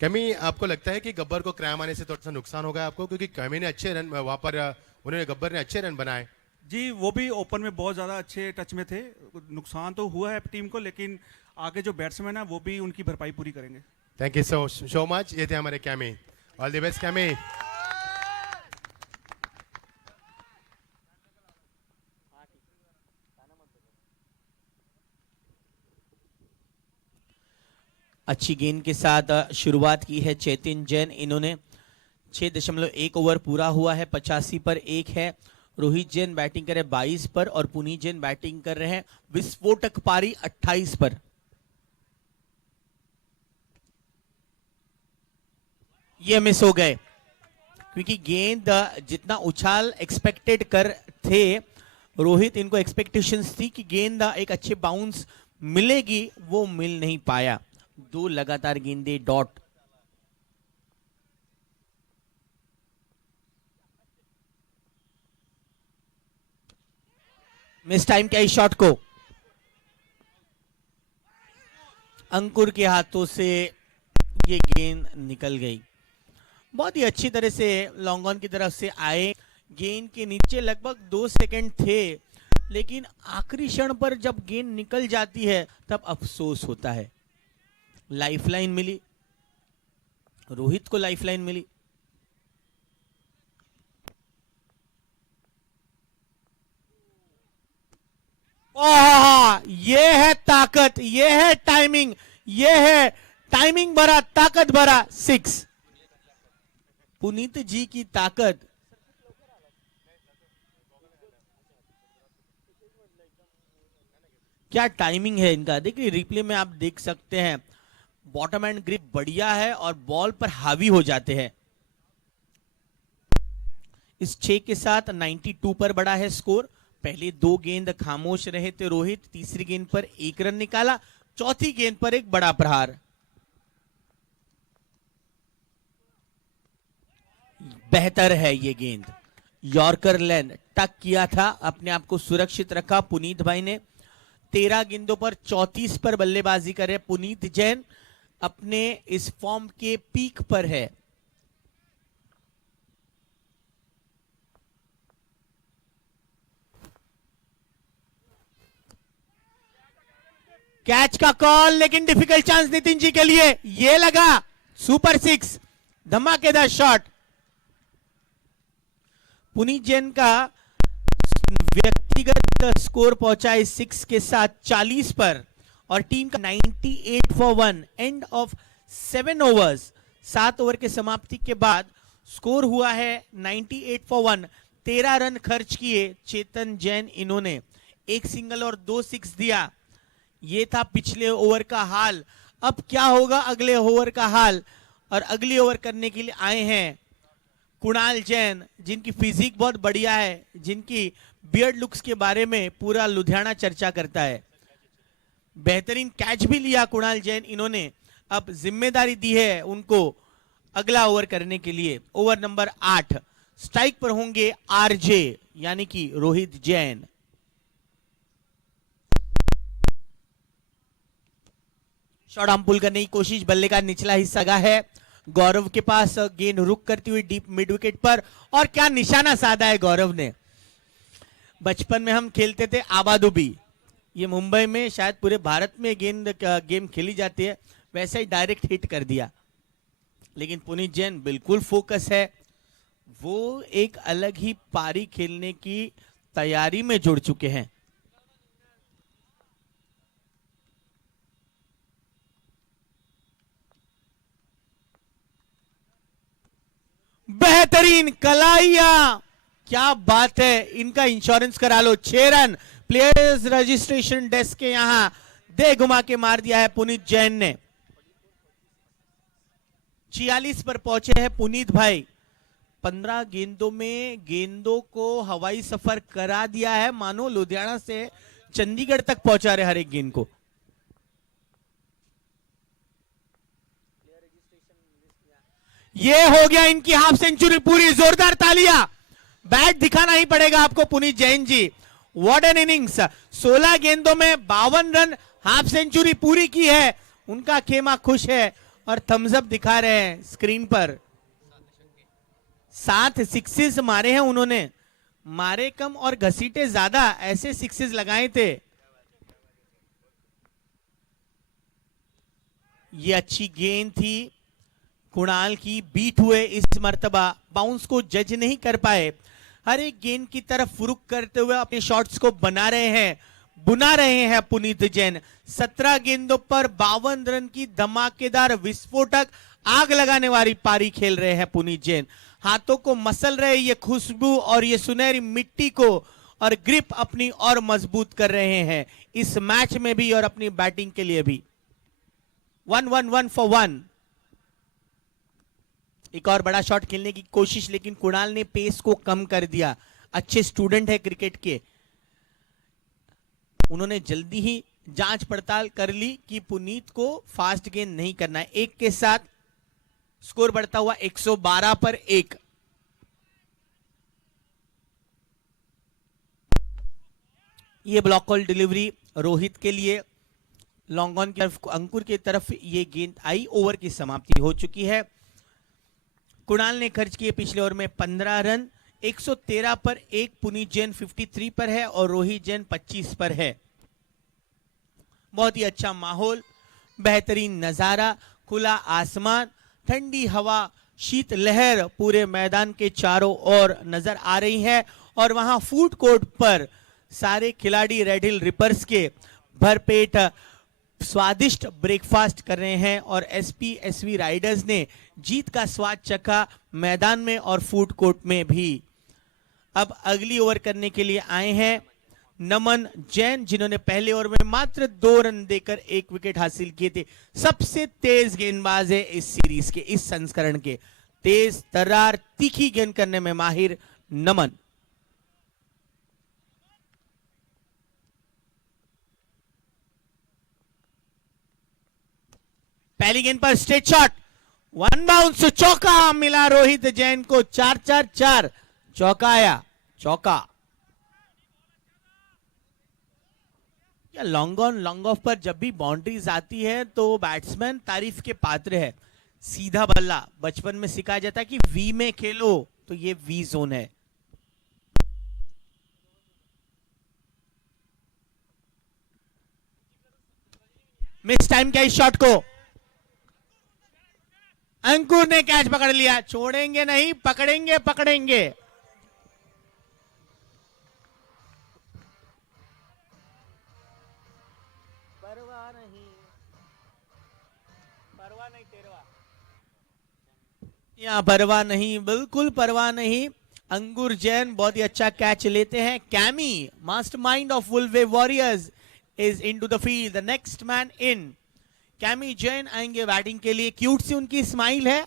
कैमी, आपको लगता है कि गब्बर को क्रैम आने से थोड़ा सा नुकसान होगा आपको, क्योंकि कैमी ने अच्छे रन वहां पर उन्होंने गब्बर ने अच्छे रन बनाए। जी वो भी ओपन में बहुत ज़्यादा अच्छे टच में थे। नुकसान तो हुआ है टीम को, लेकिन आगे जो बैट्समैन है वो भी उनकी भरपाई पूरी करेंगे। Thank you so much. ये थे हमारे chemo. All the best chemo. अच्छी गेंद के साथ शुरुआत की है चेतन जैन। इन्होंने 6.1 ओवर पूरा हुआ है, 85 पर 1 है। रोहित जैन बैटिंग कर रहे 22 पर और पुनीत जैन बैटिंग कर रहे हैं विस्फोटक पारी 28 पर। ये मिस हो गए क्योंकि गेंद जितना उछाल एक्सपेक्टेड कर थे रोहित, इनको एक्सपेक्टेशंस थी कि गेंद एक अच्छे बाउंस मिलेगी, वो मिल नहीं पाया। 2 लगातार गेंदे डॉट। मिस टाइम क्या इस शॉट को। अंकुर के हाथों से ये गेंद निकल गई। बहुत ही अच्छी तरह से लॉन्ग ऑन की तरफ से आए। गेंद के नीचे लगभग 2 सेकंड थे, लेकिन आखिरी क्षण पर जब गेंद निकल जाती है तब अफसोस होता है। लाइफलाइन मिली, रोहित को लाइफलाइन मिली। ये है ताकत, ये है टाइमिंग, ये है टाइमिंग भरा, ताकत भरा 6। पुनीत जी की ताकत। क्या टाइमिंग है इनका, देखिए रिप्ले में आप देख सकते हैं। बॉटम एंड ग्रिप बढ़िया है और बॉल पर हावी हो जाते हैं। इस 6 के साथ 92 पर बढ़ा है स्कोर। पहले 2 गेंद खामोश रहे थे रोहित, तीसरी गेंद पर 1 रन निकाला, चौथी गेंद पर एक बड़ा प्रहार। बेहतर है ये गेंद। यॉर्कर लेंथ टक किया था, अपने आप को सुरक्षित रखा पुनीत भाई ने। 13 गेंदों पर 34 पर बल्लेबाजी करे पुनीत जैन, अपने इस फॉर्म के पीक पर है। कैच का कॉल, लेकिन डिफिकल्ट चांस नितिन जी के लिए। ये लगा सुपर 6, धमाकेदार शॉट। पुनीत जैन का व्यक्तिगत स्कोर पहुंचा इस 6 के साथ 40 पर और टीम का 98 for 1। End of 7 overs, 7 over के समाप्ति के बाद स्कोर हुआ है 98 फॉर 1। 13 रन खर्च किए चेतन जैन, इन्होंने 1 सिंगल और 2 6 दिया। ये था पिछले ओवर का हाल। अब क्या होगा अगले ओवर का हाल, और अगली ओवर करने के लिए आए हैं कुणाल जैन, जिनकी फिजिक बहुत बढ़िया है, जिनकी बियर्ड लुक्स के बारे में पूरा लुधियाना चर्चा करता है। बेहतरीन कैच भी लिया कुणाल जैन इन्होंने। अब जिम्मेदारी दी है उनको अगला ओवर करने के लिए। ओवर नंबर 8, स्ट्राइक पर होंगे आरजे यानी कि Rohit Jain. Shot arm pull करने की कोशिश, बल्ले का निचला हिस्सा गा है गौरव के पास। गेंद रुक करती हुई डीप मिड विकेट पर, और क्या निशाना साधा है गौरव ने। बचपन में हम खेलते थे आबादुबी, ये मुंबई में शायद पूरे भारत में गेम खेली जाती है, वैसे ही डायरेक्ट हिट कर दिया। लेकिन पुनीत जैन बिल्कुल फोकस है, वो एक अलग ही पारी खेलने की तैयारी में जुड़ चुके हैं। बेहतरीन कलाइया, क्या बात है, इनका इंश्योरेंस करा लो। 6 रन प्लेयर्स रजिस्ट्रेशन डेस्क के यहां दे घुमा के मार दिया है पुनीत जैन ने। 46 पर पहुंचे हैं पुनीत भाई। 15 गेंदों में गेंदों को हवाई सफर करा दिया है, मानो लुधियाना से चंडीगढ़ तक पहुंचा रहे हर एक गेंद को। ये हो गया इनकी हाफ सेंचुरी पूरी, जोरदार तालियां। बैट दिखाना ही पड़ेगा आपको Puneet Jain ji, what an innings. 16 गेंदों में 52 रन, हाफ सेंचुरी पूरी की है। उनका खेमा खुश है और थम्स अप दिखा रहे हैं स्क्रीन पर। 7 सिक्सेस मारे हैं उन्होंने, मारे कम और घसीटे ज्यादा, ऐसे सिक्सेस लगाए थे। ये अच्छी गेंद थी कुणाल की, बीट हुए इस मर्तबा, बाउंस को जज नहीं कर पाए। हर एक गेंद की तरफ रुख करते हुए अपने शॉट्स को बुना रहे हैं पुनीत जैन। 17 गेंदों पर 52 रन की धमाकेदार विस्फोटक आग लगाने वाली पारी खेल रहे हैं पुनीत जैन। हाथों को मसल रहे ये खुशबू और ये सुनहरी मिट्टी को, और ग्रिप अपनी और मजबूत कर रहे हैं इस मैच में भी और अपनी बैटिंग के लिए भी। 1-1-1 for 1। एक और बड़ा शॉट खेलने की कोशिश, लेकिन कुणाल ने पेस को कम कर दिया। अच्छे स्टूडेंट है क्रिकेट के, उन्होंने जल्दी ही जांच पड़ताल कर ली कि पुनीत को फास्ट गेंद नहीं करना है। 1 के साथ स्कोर बढ़ता हुआ 112 पर 1। ये ब्लॉक कॉल डिलीवरी रोहित के लिए, लॉन्ग ऑन की तरफ अंकुर की तरफ ये गेंद आई। ओवर की समाप्ति हो चुकी है। कुणाल ने खर्च किए पिछले ओवर में 15 रन। 113 पर 1 पुनीत जैन 53 पर है और रोहित जैन 25 पर है। बहुत ही अच्छा माहौल, बेहतरीन नजारा, खुला आसमान, ठंडी हवा, शीत लहर पूरे मैदान के चारों ओर नजर आ रही है। और वहां फूड कोर्ट पर सारे खिलाड़ी रेड हिल रिपर्स के भरपेट स्वादिष्ट ब्रेकफास्ट कर रहे हैं और एसपी-एसवी राइडर्स ने जीत का स्वाद चखा मैदान में और फूड कोर्ट में भी। अब अगली ओवर करने के लिए आए हैं नमन जैन, जिन्होंने पहले ओवर में मात्र 2 रन देकर 1 विकेट हासिल किए थे। सबसे तेज गेंदबाज है इस सीरीज के, इस संस्करण के। तेज तर्रार तीखी गेंद करने में माहिर नमन। पहली गेंद पर स्ट्रेट शॉट, 1 बाउंस, चौका मिला रोहित जैन को। 4-4-4 चौका आया, चौका। या लॉन्ग ऑन लॉन्ग ऑफ पर जब भी बाउंड्रीज आती है तो बैट्समैन तारीफ के पात्र है। सीधा बल्ला, बचपन में सिखाया जाता है कि वी में खेलो, तो ये वी जोन है। मिस टाइम क्या इस शॉट को, अंकुर ने कैच पकड़ लिया। छोड़ेंगे नहीं, पकड़ेंगे पकड़ेंगे। परवाह नहीं, परवाह नहीं तेरवा, यहां परवाह नहीं, बिल्कुल परवाह नहीं। अंकुर जैन बहुत ही अच्छा कैच लेते हैं। Cammy, mastermind of wolves warriors, is into the field, the next man in. Cammy Jain आएंगे बैटिंग के लिए। क्यूट सी उनकी स्माइल है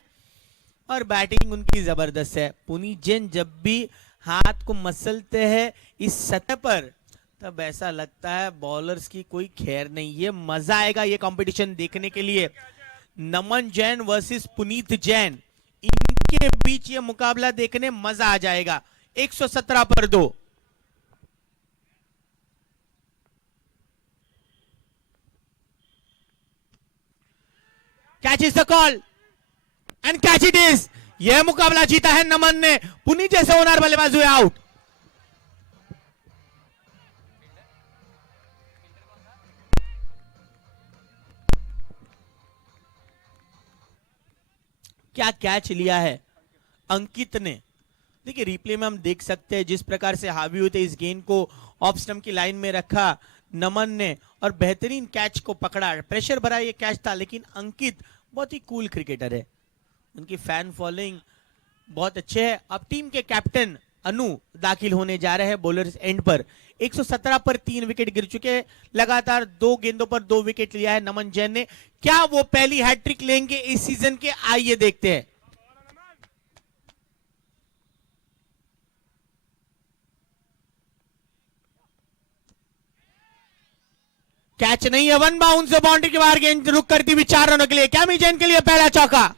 और बैटिंग उनकी जबरदस्त है। पुनीत जैन जब भी हाथ को मसलते हैं इस सतह पर, तब ऐसा लगता है बॉलर्स की कोई खैर नहीं। ये मजा आएगा ये कंपटीशन देखने के लिए। नमन जैन वर्सेस पुनीत जैन, इनके बीच ये मुकाबला देखने मजा आ जाएगा। 117 पर 2। Catch is the call and catch it is. यह मुकाबला जीता है नमन ने। पुनीत जैसे ओनर बल्लेबाज हुए आउट। क्या कैच लिया है अंकित ने। देखिए रिप्ले में हम देख सकते हैं जिस प्रकार से हावी हुए थे, इस गेंद को ऑफ स्टंप की लाइन में रखा नमन ने और बेहतरीन कैच को पकड़ा। प्रेशर भरा ये कैच था, लेकिन अंकित बहुत ही कूल क्रिकेटर है, उनकी फैन फॉलोइंग बहुत अच्छे है। अब टीम के कैप्टन अनु दाखिल होने जा रहे हैं बॉलर्स एंड पर। 117 पर 3 विकेट गिर चुके हैं, लगातार 2 गेंदों पर 2 विकेट लिया है नमन जैन ने। क्या वो पहली हैट्रिक लेंगे इस सीजन के, आइए देखते हैं। कैच नहीं है, वन बाउंस बाउंड्री के बाहर, गेंद रुक करती हुई 4 रनों के लिए कैमी जैन के लिए पहला चौका।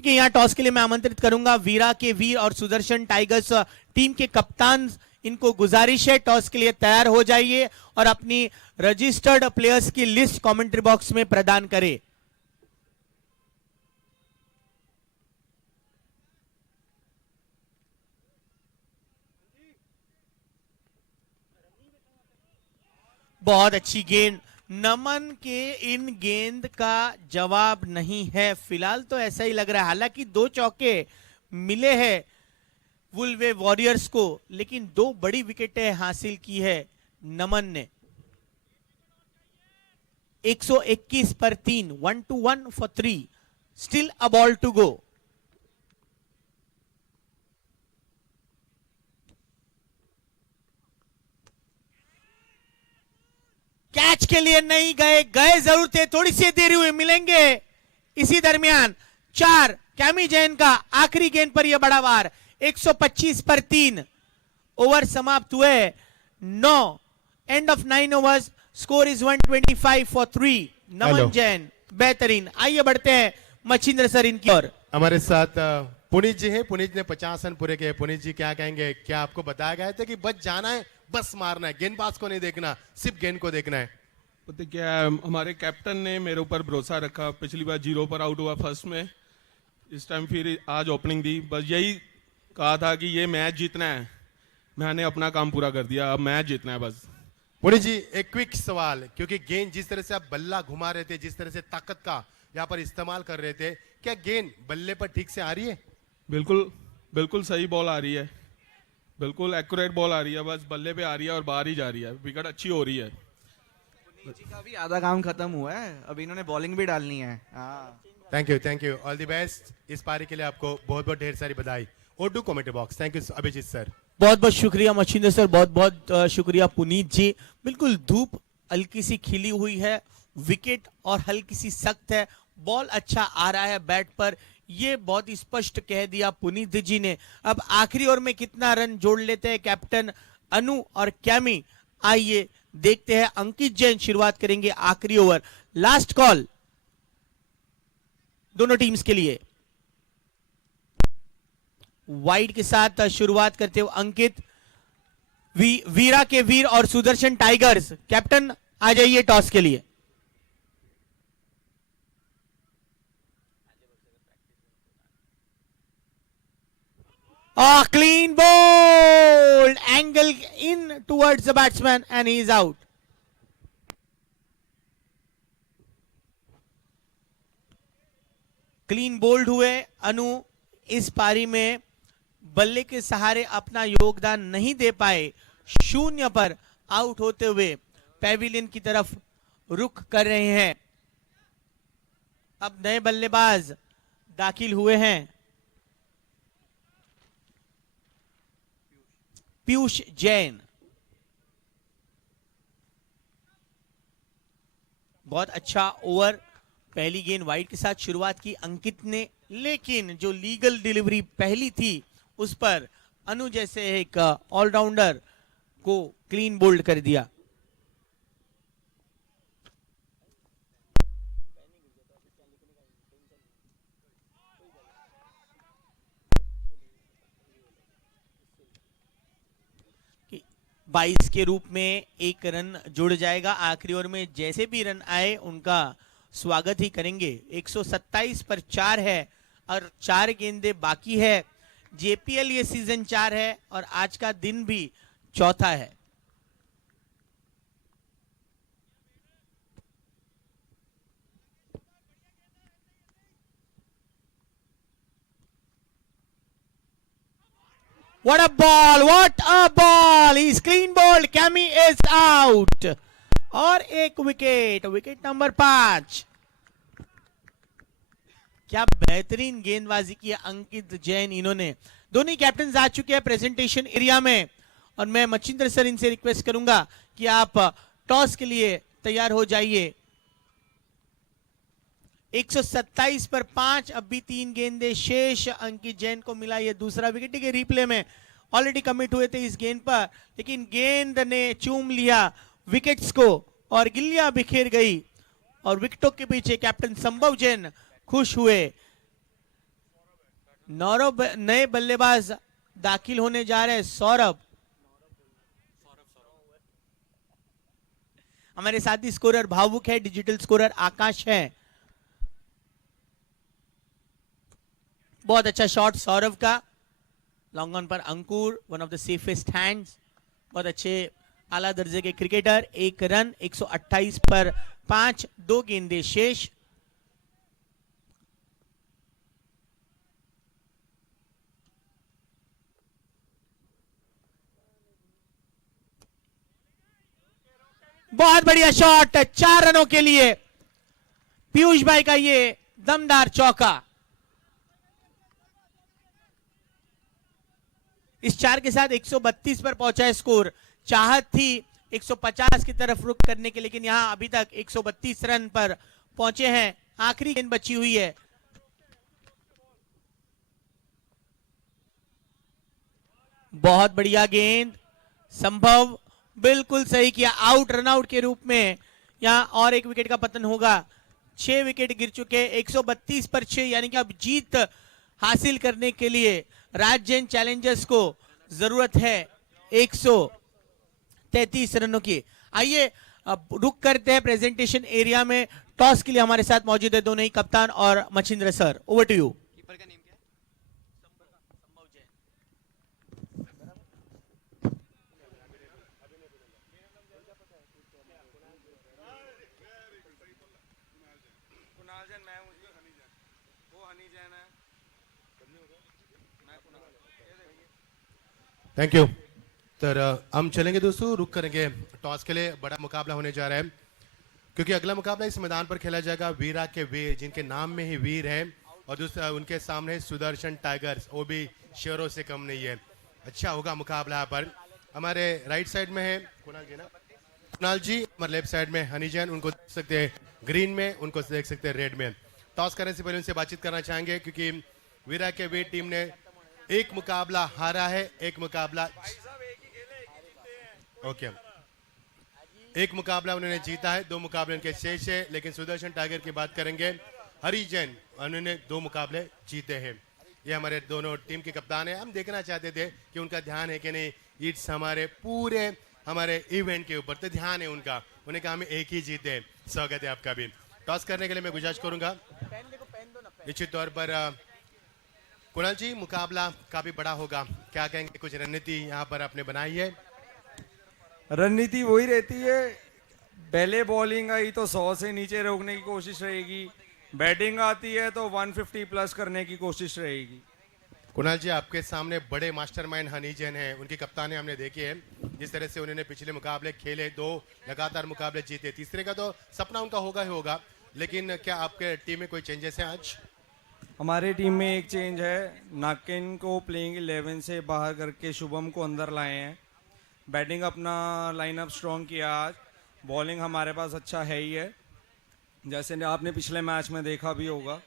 कि यहां टॉस के लिए मैं आमंत्रित करूंगा वीरा के वीर और सुदर्शन टाइगर्स टीम के कप्तान, इनको गुजारिश है टॉस के लिए तैयार हो जाइए और अपनी रजिस्टर्ड प्लेयर्स की लिस्ट कमेंट्री बॉक्स में प्रदान करें। बहुत अच्छी गेंद, नमन के इन गेंद का जवाब नहीं है फिलहाल तो ऐसा ही लग रहा है। हालांकि 2 चौके मिले हैं वुल्वे वॉरियर्स को, लेकिन 2 बड़ी विकेटें हासिल की है नमन ने। 121 पर 3, 1-1 for 3, still a ball to go. Catch के लिए नहीं गए, गए जरूर थे, थोड़ी सी देरी हुई, मिलेंगे इसी दरमियान। 4 कैमी जैन का आखिरी गेंद पर यह बड़ा वार। 125 पर 3, ओवर समाप्त हुए 9, end of 9 overs, score is 125 for 3। नमन जैन बेहतरीन। आइए बढ़ते हैं मच्छिंद्र सर इनकी ओर। हमारे साथ पुनीत जी हैं। पुनीत ने 50 रन पूरे किए। पुनीत जी क्या कहेंगे? क्या आपको बताया गया था कि बस जाना है, बस मारना है, गेंदबाज को नहीं देखना, सिर्फ गेंद को देखना है? पता क्या है, हमारे कैप्टन ने मेरे ऊपर भरोसा रखा। पिछली बार 0 पर आउट हुआ फर्स्ट में, इस टाइम फिर आज ओपनिंग दी। बस यही कहा था कि ये मैच जीतना है, मैंने अपना काम पूरा कर दिया, अब मैच जीतना है बस। पुनीत जी एक क्विक सवाल, क्योंकि गेंद जिस तरह से आप बल्ला घुमा रहे थे, जिस तरह से ताकत का यहाँ पर इस्तेमाल कर रहे थे, क्या गेंद बल्ले पर ठीक से आ रही है? बिल्कुल बिल्कुल सही बॉल आ रही है, बिल्कुल एक्यूरेट बॉल आ रही है, बस बल्ले पे आ रही है और बाहर ही जा रही है, विकेट अच्छी हो रही है। जी का भी आधा काम खत्म हुआ है, अब इन्होंने बॉलिंग भी डालनी है। हाँ, thank you, all the best. इस पारी के लिए आपको बहुत बहुत ढेर सारी बधाई। ओडू commentary box. Thank you Abhijit sir. बहुत बहुत शुक्रिया मच्छिंद्र सर, बहुत बहुत शुक्रिया पुनीत जी। बिल्कुल धूप हल्की सी खिली हुई है, विकेट और हल्की सी सख्त है, बॉल अच्छा आ रहा है बैट पर, ये बहुत ही स्पष्ट कह दिया पुनीत जी ने। अब आखिरी ओवर में कितना रन जोड़ लेते हैं कैप्टन अनु और कैमी, आइए देखते हैं। अंकित जैन शुरुआत करेंगे आखिरी ओवर, लास्ट कॉल दोनों टीम्स के लिए। वाइड के साथ शुरुआत करते हुए अंकित, वीरा के वीर और सुदर्शन टाइगर्स कैप्टन आ जाइए टॉस के लिए। Clean ball, angle in towards the batsman and he is out. Clean bowled हुए अनु, इस पारी में बल्ले के सहारे अपना योगदान नहीं दे पाए, 0 पर आउट होते हुए पेविलियन की तरफ रुख कर रहे हैं। अब नए बल्लेबाज दाखिल हुए हैं, पीयूष जैन। बहुत अच्छा ओवर, पहली गेंद वाइड के साथ शुरुआत की अंकित ने, लेकिन जो लीगल डिलीवरी पहली थी उस पर अनु जैसे एक ऑलराउंडर को क्लीन बोल्ड कर दिया। कि 22 के रूप में 1 रन जुड़ जाएगा। आखिरी ओवर में जैसे भी रन आए उनका स्वागत ही करेंगे। 127 पर 4 है और 4 गेंदें बाकी है। जेपीएल ये सीजन 4 है और आज का दिन भी चौथा है। What a ball! What a ball! He's clean bowled. Cammy is out. और एक विकेट, विकेट नंबर 5. क्या बेहतरीन गेंदबाजी की है अंकित जैन. इन्होंने दोनों कैप्टन आ चुके हैं प्रेजेंटेशन एरिया में और मैं मचिंद्र सर इनसे रिक्वेस्ट करूंगा कि आप टॉस के लिए तैयार हो जाइए. 127 पर 5, अब भी 3 गेंदे शेष. अंकित जैन को मिला ये दूसरा विकेट. के रिप्ले में ऑलरेडी कमिट हुए थे इस गेंद पर, लेकिन गेंद ने चूम लिया विकेट्स को और गिल्लियां बिखेर गई और विकेटों के पीछे कैप्टन संभव जैन खुश हुए. 9 नए बल्लेबाज दाखिल होने जा रहे हैं. सौरभ हमारे साथी स्कोरर भावुक है, डिजिटल स्कोरर आकाश है. बहुत अच्छा शॉट सौरभ का. लॉन्ग ऑन पर Ankur, one of the safest hands. बहुत अच्छे आला दर्जे के क्रिकेटर. 1 रन, 128 पर 5, 2 गेंदे शेष. बहुत बढ़िया शॉट, 4 रनों के लिए पीयूष भाई का ये दमदार चौका. इस 4 के साथ 132 पर पहुंचा है स्कोर. चाहत थी 150 की तरफ रुख करने के, लेकिन यहां अभी तक 132 रन पर पहुंचे हैं. आखिरी गेंद बची हुई है. बहुत बढ़िया गेंद. संभव बिल्कुल सही किया. आउट, रन आउट के रूप में यहां और एक विकेट का पतन होगा. 6 विकेट गिर चुके. 132 पर 6, यानी कि अब जीत हासिल करने के लिए राज जैन चैलेंजर्स को जरूरत है 133 रनों की. आइए अब रुक करते हैं प्रेजेंटेशन एरिया में. टॉस के लिए हमारे साथ मौजूद है दोनों ही कप्तान और Machindra sir. Over to you. Thank you. तर हम चलेंगे दोस्तों, रुक करेंगे. टॉस के लिए बड़ा मुकाबला होने जा रहा है, क्योंकि अगला मुकाबला इस मैदान पर खेला जाएगा वीरा के वीर, जिनके नाम में ही वीर है, और दूसरा उनके सामने सुदर्शन टाइगर्स, वो भी शेरों से कम नहीं है. अच्छा होगा मुकाबला यहाँ पर. हमारे राइट साइड में है कुणाल जी ना, कुणाल जी. हमारे लेफ्ट साइड में हनी जैन, उनको देख सकते हैं ग्रीन में, उनको देख सकते हैं रेड में. टॉस करने से पहले उनसे बातचीत करना चाहेंगे, क्योंकि वीरा के वीर टीम ने एक मुकाबला हारा है, एक मुकाबला ओके एक मुकाबला उन्होंने जीता है, 2 मुकाबले उनके शेष है. लेकिन सुदर्शन टाइगर की बात करेंगे, हरी जैन, उन्होंने 2 मुकाबले जीते हैं. ये हमारे दोनों टीम के कप्तान है. हम देखना चाहते थे कि उनका ध्यान है कि नहीं इट्स हमारे पूरे हमारे इवेंट के ऊपर, तो ध्यान है उनका. उन्हें कहा हम एक ही जीते. स्वागत है आपका भी. टॉस करने के लिए मैं गुजारिश करूंगा निश्चित तौर पर कुणाल जी, मुकाबला काफी बड़ा होगा, क्या कहेंगे? कुछ रणनीति यहाँ पर आपने बनाई है? रणनीति वही रहती है, पहले बॉलिंग आई तो 100 से नीचे रोकने की कोशिश रहेगी, बैटिंग आती है तो 150 प्लस करने की कोशिश रहेगी. कुणाल जी, आपके सामने बड़े मास्टरमाइंड हनी जैन हैं, उनकी कप्तानी हमने देखी है. जिस तरह से उन्होंने पिछले मुकाबले खेले, 2 लगातार मुकाबले जीते, तीसरे का तो सपना उनका होगा ही होगा. लेकिन क्या आपके टीम में कोई चेंजेस हैं आज? हमारे टीम में एक चेंज है, नाकिन को प्लेइंग 11 से बाहर करके शुभम को अंदर लाए हैं. बैटिंग अपना लाइनअप स्ट्रॉन्ग किया आज. बॉलिंग हमारे पास अच्छा है ही है, जैसे आपने पिछले मैच में देखा भी होगा.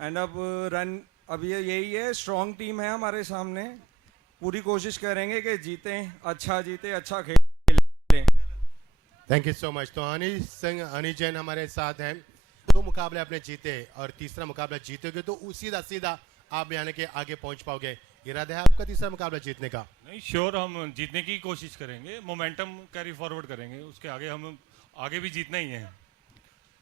एंड अब रन अब ये यही है, स्ट्रॉन्ग टीम है हमारे सामने. पूरी कोशिश करेंगे कि जीतें, अच्छा जीते, अच्छा खेलें. Thank you so much. तो हनी सिंह, हनी जैन हमारे साथ हैं. 2 मुकाबले आपने जीते और तीसरा मुकाबला जीतोगे तो सीधा सीधा आप यानी कि आगे पहुंच पाओगे. इरादा है आपका तीसरा मुकाबला जीतने का? नहीं, श्योर हम जीतने की कोशिश करेंगे, मोमेंटम कैरी फॉरवर्ड करेंगे, उसके आगे हम आगे भी जीतना ही है.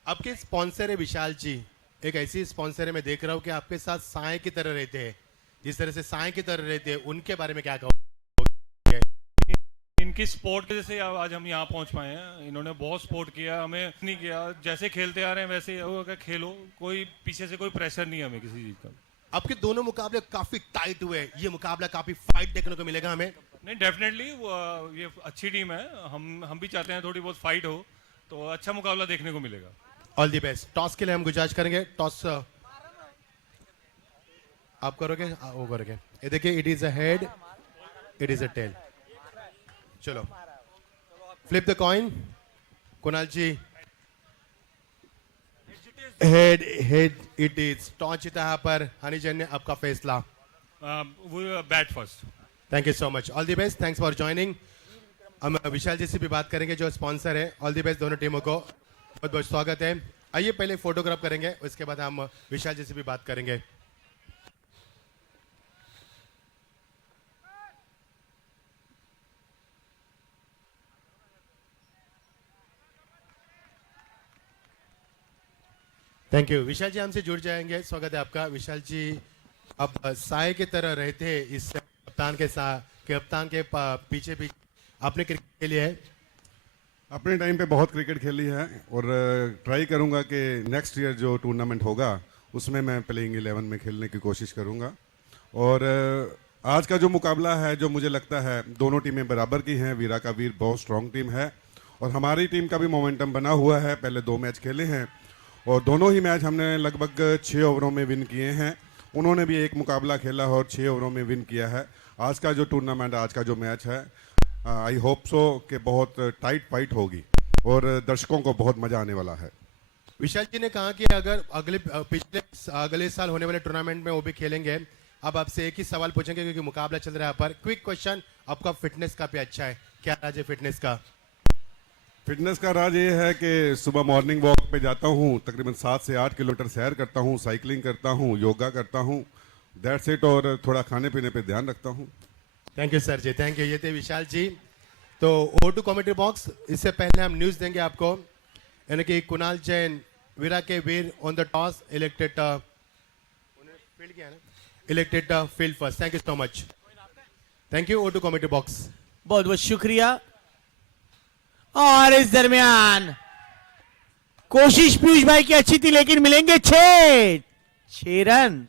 आपके स्पॉन्सर है विशाल जी, एक ऐसी स्पॉन्सर है, मैं देख रहा हूँ कि आपके साथ साए की तरह रहते हैं. जिस तरह से साए की तरह रहते हैं, उनके बारे में क्या कहोगे? इनकी सपोर्ट की वजह से आज हम यहाँ पहुँच पाए हैं. इन्होंने बहुत सपोर्ट किया, हमें नहीं किया, जैसे खेलते आ रहे हैं वैसे खेलो, कोई पीछे से कोई प्रेशर नहीं है हमें किसी चीज़ का. आपके दोनों मुकाबले काफी टाइट हुए, ये मुकाबला काफी फाइट देखने को मिलेगा हमें। नहीं, डेफिनेटली ये अच्छी टीम है। हम भी चाहते हैं थोड़ी बहुत फाइट हो, तो अच्छा मुकाबला देखने को मिलेगा। All the best. टॉस के लिए हम गुजारिश करेंगे, टॉस आप करोगे? वो करोगे। ये देखिए, it is a head, it is a tail. चलो, flip the coin. Kunal ji, head head it is. Toss जीता यहाँ पर हनी जैन ने। आपका फैसला? वो bat first. Thank you so much, all the best, thanks for joining. हम विशाल जी से भी बात करेंगे जो स्पॉन्सर है। ऑल दी बेस्ट दोनों टीमों को, बहुत बहुत स्वागत है। आइए पहले फोटोग्राफ करेंगे, उसके बाद हम विशाल जी से भी बात करेंगे। Thank you. विशाल जी हमसे जुड़ जाएंगे, स्वागत है आपका। विशाल जी, अब साय की तरह रहते इस कप्तान के साथ, कप्तान के पीछे भी आपने क्रिकेट खेली है। अपने टाइम पे बहुत क्रिकेट खेली है और ट्राई करूंगा कि नेक्स्ट ईयर जो टूर्नामेंट होगा उसमें मैं प्लेइंग 11 में खेलने की कोशिश करूंगा। और आज का जो मुकाबला है, जो मुझे लगता है दोनों टीमें बराबर की हैं। वीरा का वीर बहुत स्ट्रांग टीम है और हमारी टीम का भी मोमेंटम बना हुआ है। पहले 2 मैच खेले हैं और दोनों ही मैच हमने लगभग 6 ओवरों में विन किए हैं। उन्होंने भी एक मुकाबला खेला और 6 ओवरों में विन किया है। आज का जो टूर्नामेंट, आज का जो मैच है, आई होप सो कि बहुत टाइट फाइट होगी और दर्शकों को बहुत मजा आने वाला है। विशाल जी ने कहा कि अगर अगले साल होने वाले टूर्नामेंट में वो भी खेलेंगे। अब आपसे एक ही सवाल पूछेंगे क्योंकि मुकाबला चल रहा है। पर क्विक क्वेश्चन, आपका फिटनेस का भी अच्छा है, क्या राज है फिटनेस का? फिटनेस का राज ये है कि सुबह मॉर्निंग वॉक पे जाता हूँ, तकरीबन 7 से 8 किलोमीटर सैर करता हूँ, साइकिलिंग करता हूँ, योगा करता हूँ, दैट्स इट। और थोड़ा खाने पीने पे ध्यान रखता हूँ। Thank you sir ji, thank you. ये थे विशाल जी। तो O2 कमेंट्री बॉक्स, इससे पहले हम न्यूज देंगे आपको, यानी कि कुणाल जैन वीरा के Veer on the toss elected field किया ना, elected field first. Thank you so much, thank you O2 commentary box. बहुत बहुत शुक्रिया। और इस दरमियान कोशिश पीयूष भाई की अच्छी थी, लेकिन मिलेंगे 6 रन।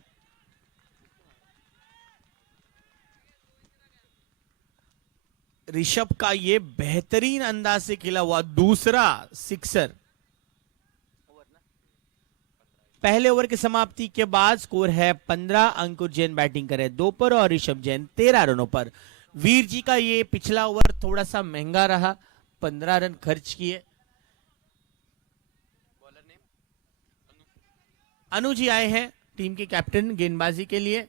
ऋषभ का ये बेहतरीन अंदाज से खेला हुआ दूसरा सिक्सर। पहले ओवर की समाप्ति के बाद स्कोर है 15। अंकुर जैन बैटिंग करे 2 पर और ऋषभ जैन 13 रनों पर। वीर जी का ये पिछला ओवर थोड़ा सा महंगा रहा, 15 रन खर्च किए। अनु जी आए हैं टीम के कैप्टन गेंदबाजी के लिए।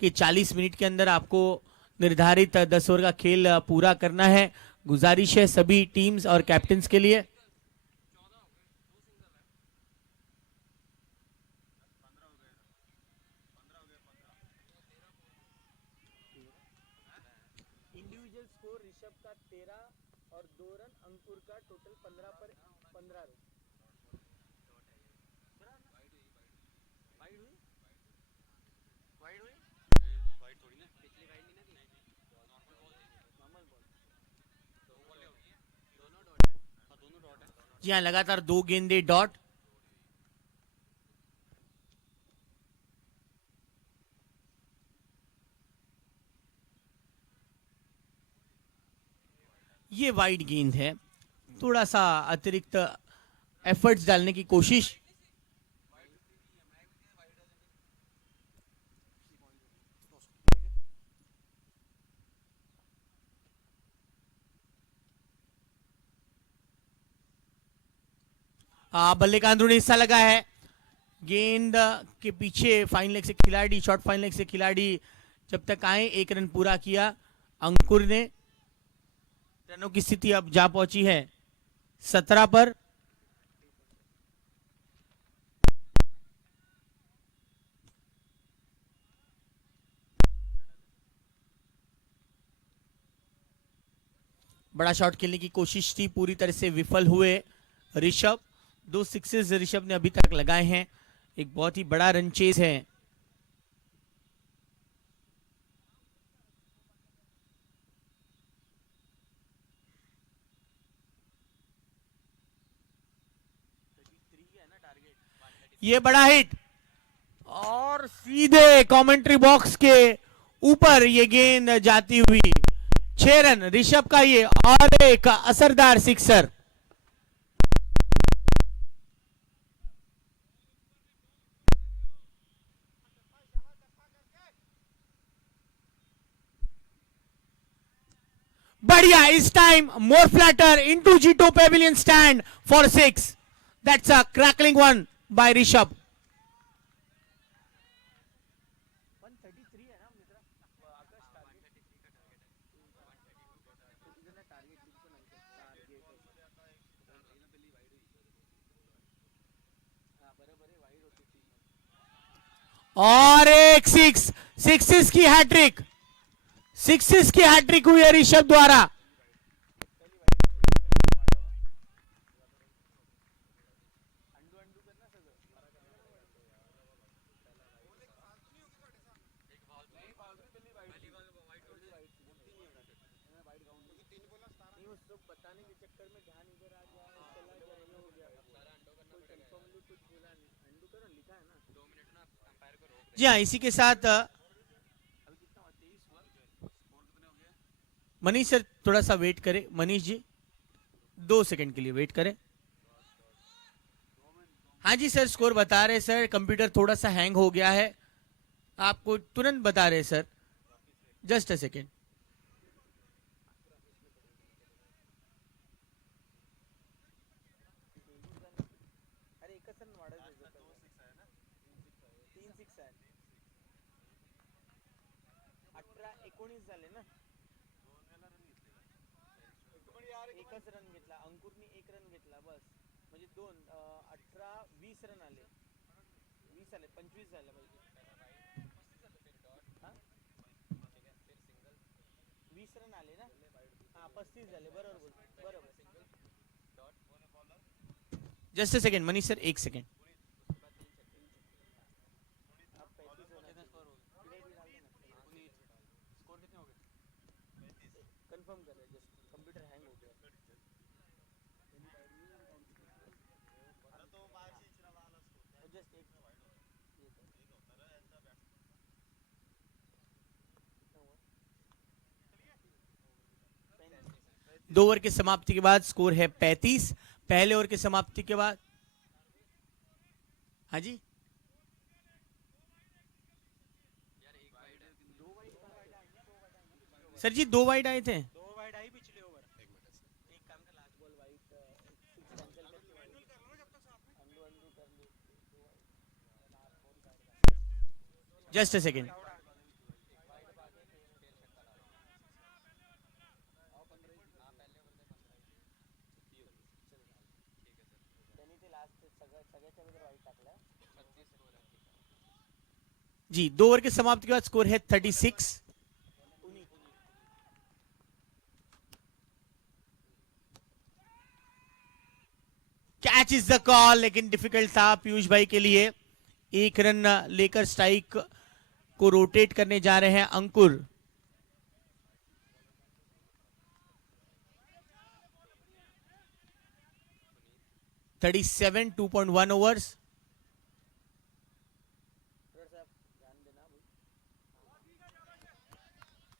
कि 40 मिनट के अंदर आपको निर्धारित 10 ओवर का खेल पूरा करना है। गुजारिश है सभी टीम्स और कैप्टन्स के लिए। इंडिविजुअल स्कोर ऋषभ का 13 और 2 रन, अंकुर का टोटल 15 पर 15 रन। जी हाँ, लगातार 2 गेंदे डॉट। ये वाइड गेंद है, थोड़ा सा अतिरिक्त एफर्ट्स डालने की कोशिश। बल्ले का अंदरूनी हिस्सा लगा है। गेंद के पीछे फाइन लेग से खिलाड़ी, शॉर्ट फाइन लेग से खिलाड़ी जब तक आए, 1 रन पूरा किया अंकुर ने। रनों की स्थिति अब जा पहुंची है 17 पर। बड़ा शॉट खेलने की कोशिश थी, पूरी तरह से विफल हुए ऋषभ। 2 सिक्सेस ऋषभ ने अभी तक लगाए हैं। एक बहुत ही बड़ा रन चेज है। ये बड़ा हिट और सीधे कमेंट्री बॉक्स के ऊपर ये गेंद जाती हुई 6 रन ऋषभ का ये और एक असरदार सिक्सर। बढ़िया, इस time more flatter into G2 pavilion stand for 6. That's a crackling one by Rishabh. और एक सिक्सिस की हैट्रिक, सिक्सिस की हैट्रिक हुई है ऋषभ द्वारा। जी हाँ, इसी के साथ मनीष सर थोड़ा सा वेट करें। मनीष जी 2 सेकंड के लिए वेट करें। हाँ जी सर, स्कोर बता रहे सर, कंप्यूटर थोड़ा सा हैंग हो गया है, आपको तुरंत बता रहे सर, जस्ट अ सेकेंड। एकच रन घेतला, अंकुरनी 1 रन घेतला बस, म्हणजे 2 18 20 रन आले, 20 आले 25 झाले पाहिजे, 20 रन आले ना, हाँ 35 झाले, बरोबर बरोबर। Just a second Manish sir, 1 second. Confirm कर रहे, जस्ट कंप्यूटर हैंग हो गया। जस्ट एक 2 ओवर की समाप्ति के बाद स्कोर है 35। पहले ओवर की समाप्ति के बाद, हाँ जी सर जी 2 वाइड आए थे। Just a second. जी 2 ओवर की समाप्ति के बाद स्कोर है 36। कैच इज द कॉल, लेकिन डिफिकल्ट था पीयूष भाई के लिए। 1 रन लेकर स्ट्राइक को रोटेट करने जा रहे हैं अंकुर। (37) 2.1 ओवर्स।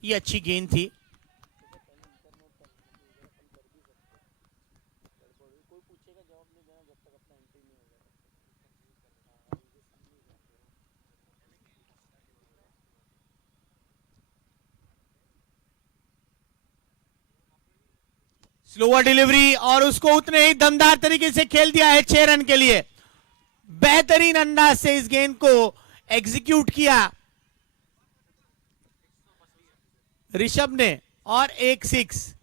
ये अच्छी गेंद थी। स्लोअर डिलीवरी और उसको उतने ही दमदार तरीके से खेल दिया है 6 रन के लिए। बेहतरीन अंदाज से इस गेंद को एग्जीक्यूट किया ऋषभ ने और एक 6।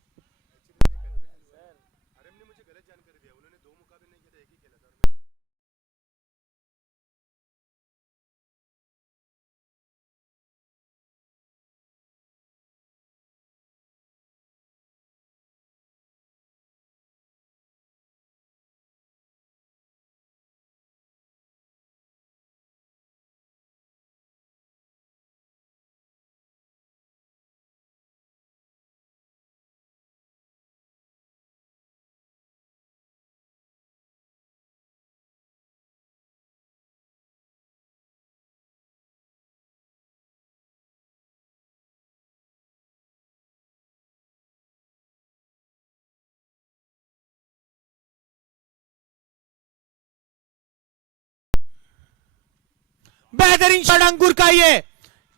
बेहतरीन शॉट अंकुर का, ये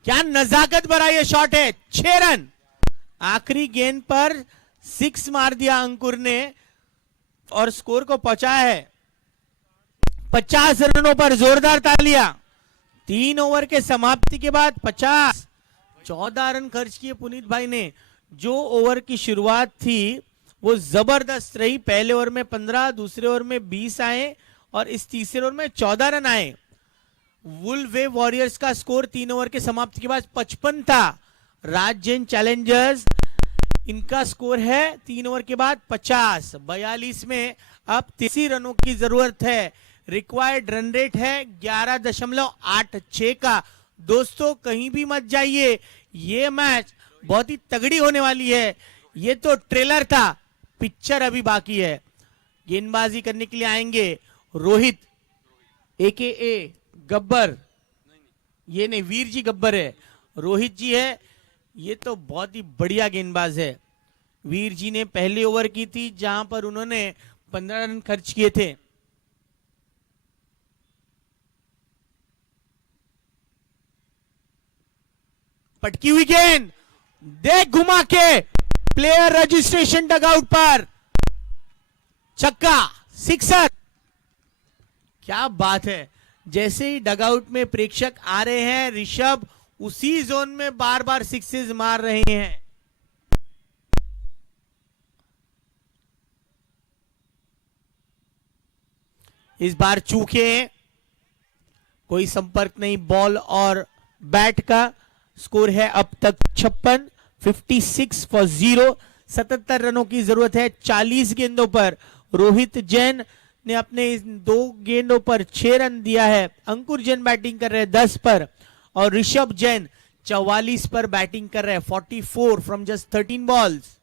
क्या नजाकत भरा ये शॉट है। 6 रन, आखिरी गेंद पर 6 मार दिया अंकुर ने और स्कोर को पहुंचाया है 50 रनों पर। जोरदार तालियां। 3 ओवर के समाप्ति के बाद 50, 14 रन खर्च किए पुनीत भाई ने। जो ओवर की शुरुआत थी वो जबरदस्त रही। पहले ओवर में 15, दूसरे ओवर में 20 आए और इस तीसरे ओवर में 14 रन आए। वुल्वे वॉरियर्स का स्कोर 3 ओवर के समाप्ति के बाद 55 था। राज जैन चैलेंजर्स, इनका स्कोर है 3 ओवर के बाद 50। 42 में अब 30 रनों की जरूरत है। रिक्वायर्ड रन रेट है 11.86 का। दोस्तों कहीं भी मत जाइए, ये मैच बहुत ही तगड़ी होने वाली है। ये तो ट्रेलर था, पिक्चर अभी बाकी है। गेंदबाजी करने के लिए आएंगे रोहित AKA गब्बर, ये नहीं वीर जी गब्बर है, रोहित जी है। ये तो बहुत ही बढ़िया गेंदबाज है। वीर जी ने पहले ओवर की थी जहां पर उन्होंने 15 रन खर्च किए थे। पटकी हुई गेंद, देख घुमा के, प्लेयर रजिस्ट्रेशन डगआउट पर, छक्का, सिक्सर। क्या बात है। जैसे ही डगआउट में प्रेक्षक आ रहे हैं, ऋषभ उसी जोन में बार बार सिक्सेस मार रहे हैं। इस बार चूके, कोई संपर्क नहीं बॉल और बैट का। स्कोर है अब तक 56, 56 फॉर 0। 77 रनों की जरूरत है 40 गेंदों पर। रोहित जैन ने अपने इन 2 गेंदों पर 6 रन दिया है। अंकुर जैन बैटिंग कर रहे हैं 10 पर और ऋषभ जैन 44 पर बैटिंग कर रहे हैं। 44 फ्रॉम जस्ट 13 बॉल्स।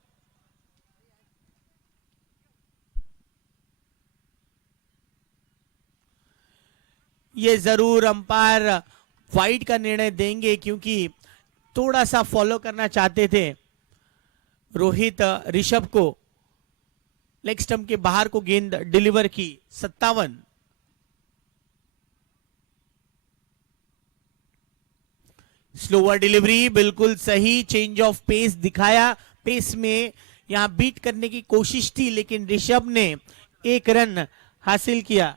ये जरूर अंपायर वाइड का निर्णय देंगे क्योंकि थोड़ा सा फॉलो करना चाहते थे रोहित ऋषभ को। लेग स्टंप के बाहर को गेंद डिलीवर की। 57। स्लोअर डिलीवरी, बिल्कुल सही। चेंज ऑफ पेस दिखाया। पेस में यहां बीट करने की कोशिश थी लेकिन ऋषभ ने 1 रन हासिल किया।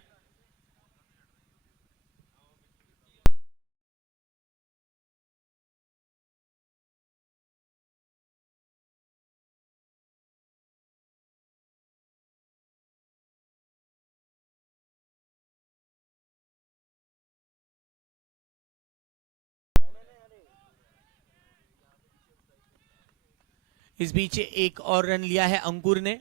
इस बीच एक और रन लिया है अंकुर ने।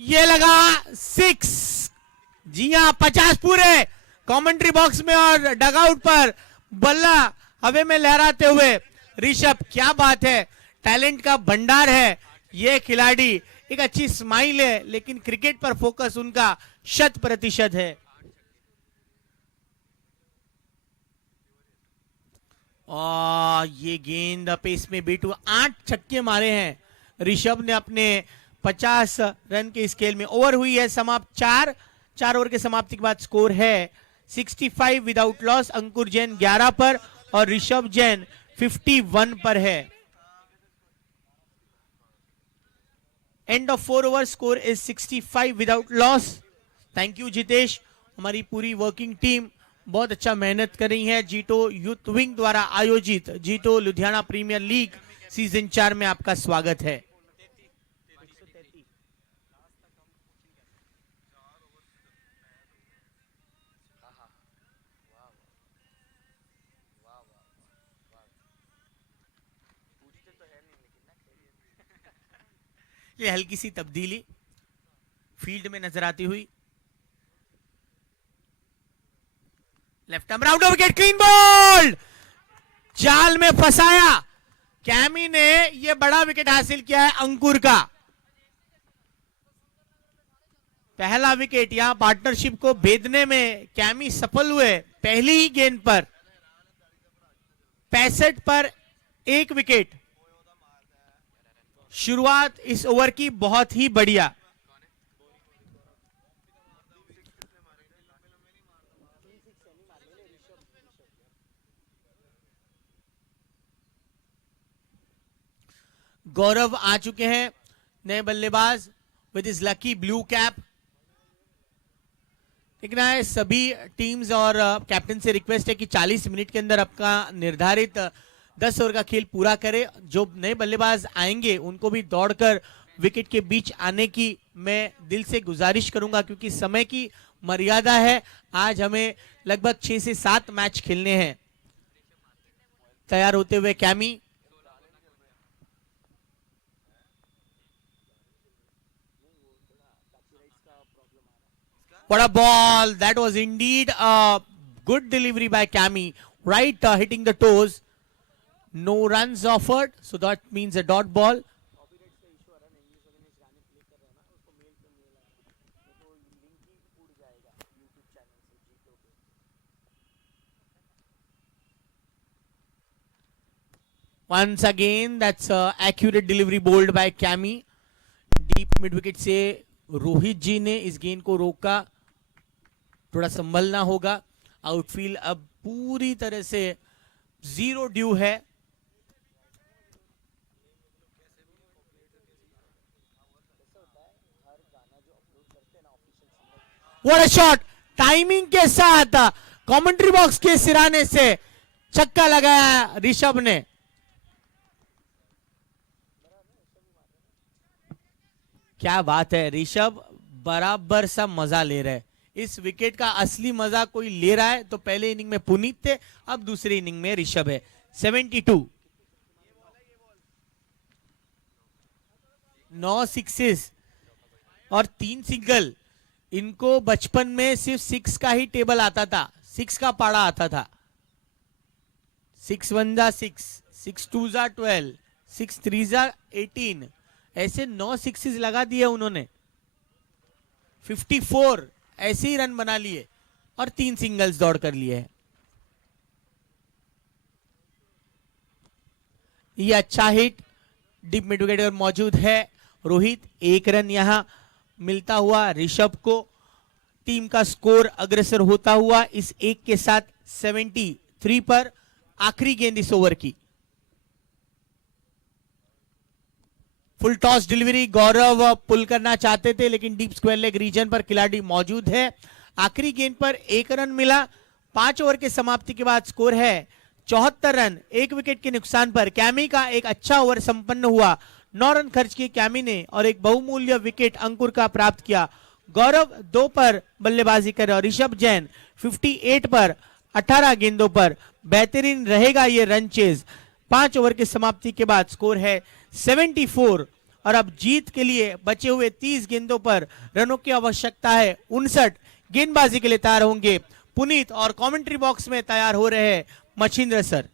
ये लगा 6। जी हां, 50 पूरे। कमेंट्री बॉक्स में और डगआउट पर बल्ला हवे में लहराते हुए ऋषभ, क्या बात है। टैलेंट का भंडार है ये खिलाड़ी। एक अच्छी स्माइल है लेकिन क्रिकेट पर फोकस उनका 100% है। और ये गेंद पेस में बीट हुआ। 8 छक्के मारे हैं ऋषभ ने अपने 50 रन के स्केल में। ओवर हुई है समाप्त 4 ओवर के समाप्ति के बाद स्कोर है 65 विदाउट लॉस। अंकुर जैन 11 पर और ऋषभ जैन 51 पर है। End of 4 over, score is 65 without loss. Thank you Jitesh. हमारी पूरी वर्किंग टीम बहुत अच्छा मेहनत कर रही है। जीटो यूथ विंग द्वारा आयोजित जीटो लुधियाना प्रीमियर लीग सीजन 4 में आपका स्वागत है। ये हल्की सी तब्दीली फील्ड में नजर आती हुई। Left arm round wicket, clean ball, जाल में फंसाया। कैमी ने यह बड़ा विकेट हासिल किया है अंकुर का। पहला विकेट। यहां पार्टनरशिप को भेदने में कैमी सफल हुए पहली ही गेंद पर। 65 पर 1 विकेट। शुरुआत इस ओवर की बहुत ही बढ़िया। गौरव आ चुके हैं नए बल्लेबाज with is lucky blue cap. देखना है सभी टीम्स और कैप्टन से रिक्वेस्ट है कि 40 मिनट के अंदर आपका निर्धारित 10 ओवर का खेल पूरा करे। जो नए बल्लेबाज आएंगे उनको भी दौड़कर विकेट के बीच आने की मैं दिल से गुजारिश करूंगा, क्योंकि समय की मर्यादा है। आज हमें लगभग 6 से 7 मैच खेलने हैं। तैयार होते हुए chemo, what a ball! That was indeed a good delivery by Cammy, right hitting the toes. No runs offered, so that means a dot ball. Once again, that's accurate delivery bowled by Cammy. Deep mid wicket से रोहित जी ने इस गेंद को रोका। थोड़ा संभलना होगा। Outfield अब पूरी तरह से 0 ड्यू है। What a shot! टाइमिंग के साथ कमेंट्री बॉक्स के सिराने से छक्का लगाया ऋषभ ने। क्या बात है, ऋषभ बराबर सा मजा ले रहे हैं। इस विकेट का असली मजा कोई ले रहा है तो पहले इनिंग में पुनीत थे, अब दूसरी इनिंग में ऋषभ है। 72, 9 सिक्सेस और 3 सिंगल। इनको बचपन में सिर्फ 6 का ही टेबल आता था, 6 का पाड़ा आता था। 6 1 जा 6, 6 2 जा 12, 6 3 जा 18, ऐसे 9 सिक्सेस लगा दिए उन्होंने। 54 ऐसे ही रन बना लिए और 3 सिंगल्स दौड़ कर लिए हैं। ये अच्छा हिट डीप मिड विकेट पर मौजूद है रोहित। 1 रन यहां मिलता हुआ ऋषभ को। टीम का स्कोर अग्रसर होता हुआ इस 1 के साथ 73 पर। आखिरी गेंद इस ओवर की। फुल टॉस डिलीवरी, गौरव पुल करना चाहते थे लेकिन डीप स्क्वायर लेग रीजन पर खिलाड़ी मौजूद है। आखिरी गेंद पर 1 रन मिला। 5 ओवर के समाप्ति के बाद स्कोर है 74 रन। 1 विकेट के नुकसान पर कैमी का एक अच्छा ओवर संपन्न हुआ। 9 रन खर्च किए कैमी ने और एक बहुमूल्य विकेट अंकुर का प्राप्त किया। गौरव 2 पर बल्लेबाजी करे और ऋषभ जैन 58 पर 18 गेंदों पर। बेहतरीन रहेगा ये रन चेज। 5 ओवर की समाप्ति के बाद स्कोर है 74 और अब जीत के लिए बचे हुए 30 गेंदों पर रनों की आवश्यकता है 59। गेंदबाजी के लिए तैयार होंगे पुनीत और कमेंट्री बॉक्स में तैयार हो रहे हैं Machhindra sir.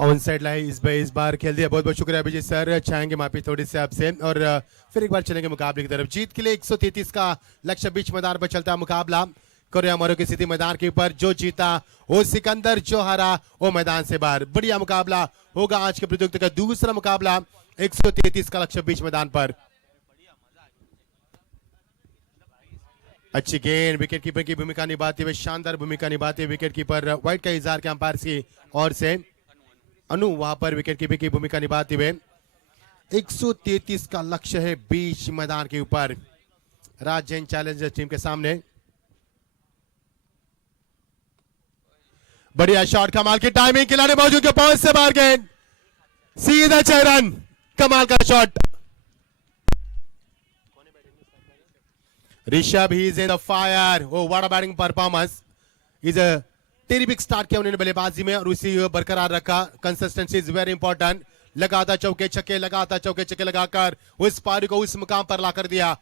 On side line इस बार खेल दिया। बहुत बहुत शुक्रिया अभिजीत सर। चाहेंगे माफी थोड़ी सी आपसे और फिर एक बार चलेंगे मुकाबले की तरफ। जीत के लिए 133 का लक्ष्य बीच मैदान पर चलता मुकाबला। कोरिया मोरो की स्थिति मैदान के ऊपर। जो जीता वो सिकंदर, जो हारा वो मैदान से बाहर। बढ़िया मुकाबला होगा आज के प्रतियोगिता का दूसरा मुकाबला। 133 का लक्ष्य बीच मैदान पर। अच्छी गेंद, विकेट कीपर की भूमिका निभाते हुए, शानदार भूमिका निभाते हुए विकेट कीपर व्हाइट का इजहार के अंपायर की ओर से। अनु वहां पर विकेट कीपर की भूमिका निभाते हुए। 133 का लक्ष्य है बीच मैदान के ऊपर राज जैन चैलेंजर्स टीम के सामने। बढ़िया शॉट, कमाल की टाइमिंग, खिलाड़ी मौजूद, पहुंच से बाहर गेंद, सीधा 6 रन। कमाल का shot. Rishabh he is in the fire. Oh what a batting performance. Is a terrific start किया उन्होंने बल्लेबाजी में और उसी बरकरार रखा। Consistency is very important. लगातार चौके छक्के लगाकर उस पारी को उस मुकाम पर लाकर दिया।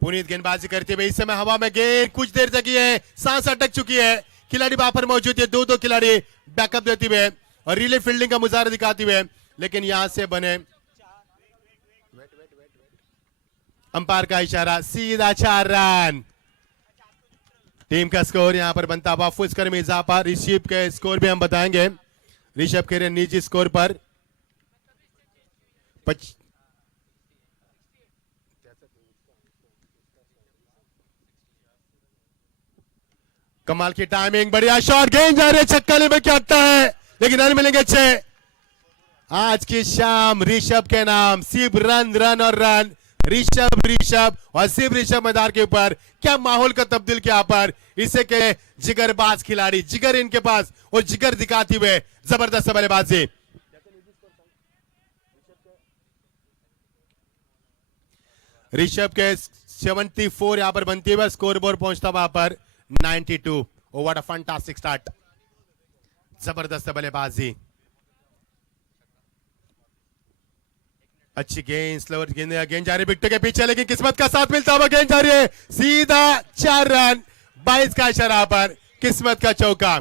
पुनीत गेंदबाजी करते हुए इस समय हवा में गेंद कुछ देर तक ही है, सांस अटक चुकी है। खिलाड़ी वहां पर मौजूद है, 2-2 खिलाड़ी बैकअप देते हुए। और रिले फील्डिंग का मुजाहरा दिखाते हुए, लेकिन यहां से बने अंपायर का इशारा, सीधा 4 रन। टीम का स्कोर यहां पर बनता हुआ फुल स्कोर में इजाफा। ऋषभ के स्कोर भी हम बताएंगे। ऋषभ के निजी स्कोर पर कमाल की टाइमिंग, बढ़िया शॉट, गेंद जा रही है, छक्का लेने क्या है, लेकिन रन मिलेंगे 6। आज की शाम ऋषभ के नाम, सिर्फ रन रन और रन। ऋषभ और सिर्फ ऋषभ मैदान के ऊपर क्या माहौल का तब्दील किया पर, इसे कहे जिगरबाज खिलाड़ी, जिगर इनके पास और जिगर दिखाते हुए जबरदस्त बल्लेबाजी। ऋषभ के 74 यहां पर बनती हुए स्कोर बोर्ड पहुंचता वहां पर 92। Oh what a fantastic start, जबरदस्त बल्लेबाजी। अच्छी गेंद, स्लोअर गेंद जा रही विकेट के पीछे, लेकिन किस्मत का साथ मिलता हुआ गेंद जा रही है, सीधा 4 रन। 22 का इशारा पर किस्मत का चौका।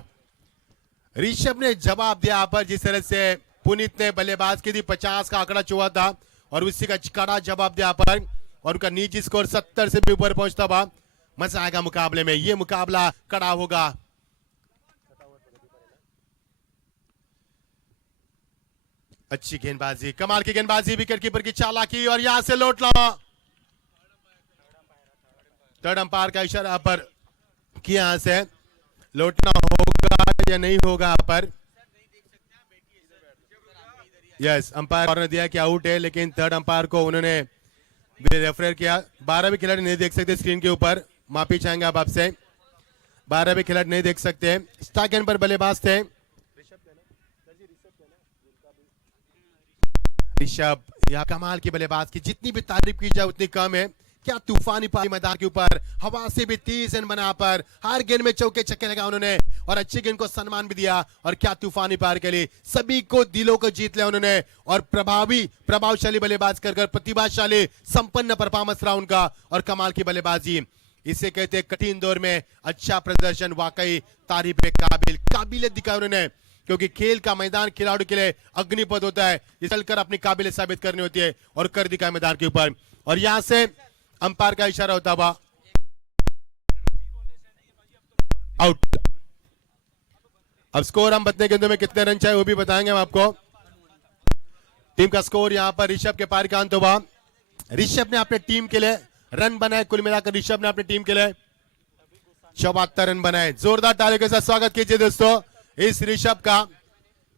ऋषभ ने जवाब दिया पर, जिस तरह से पुनीत ने बल्लेबाज की थी 50 का आंकड़ा चुहा था और उसी का कड़ा जवाब दिया पर, और उनका निजी स्कोर 70 से भी ऊपर पहुंचता हुआ। मजा आएगा मुकाबले में, ये मुकाबला कड़ा होगा। अच्छी गेंदबाजी, कमाल की गेंदबाजी, विकेट कीपर की चालाकी, और यहां से लौट ला। थर्ड अंपायर का इशारा पर कि यहां से लौटना होगा या नहीं होगा यहां पर। यस, अंपायर ने दिया कि आउट है, लेकिन थर्ड अंपायर को उन्होंने रेफर किया। 12 भी खिलाड़ी नहीं देख सकते स्क्रीन के ऊपर, माफी चाहेंगे आप आपसे। 12 भी खिलाड़ी नहीं देख सकते। स्टाक एंड पर बल्लेबाज थे ऋषभ। यह कमाल की बल्लेबाज की जितनी भी तारीफ की जाए उतनी कम है। क्या तूफानी पारी मैदान के ऊपर, हवा से भी 30 रन बना पर, हर गेंद में चौके छक्के लगा उन्होंने, और अच्छी गेंद को सम्मान भी दिया। और क्या तूफानी पार के लिए सभी को दिलों को जीत लिया उन्होंने, और प्रभावशाली बल्लेबाज कर प्रतिभाशाली संपन्न परफॉर्मेंस रहा उनका, और कमाल की बल्लेबाजी। इसे कहते हैं कठिन दौर में अच्छा प्रदर्शन, वाकई तारीफ काबिलियत दिखाई उन्होंने, क्योंकि खेल का मैदान खिलाड़ियों के लिए अग्निपथ होता है, चलकर अपनी काबिलियत साबित करनी होती है, और कर दिखाए मैदान के ऊपर। और यहां से अंपायर का इशारा होता हुआ आउट। अब स्कोर हम बतने गेंदों में कितने रन चाहे वो भी बताएंगे हम आपको। टीम का स्कोर यहां पर ऋषभ के पार का अंत हुआ। ऋषभ ने अपने टीम के लिए रन बनाए, कुल मिलाकर ऋषभ ने अपनी टीम के लिए 74 रन बनाए। जोरदार तालियों के साथ स्वागत कीजिए दोस्तों इस ऋषभ का।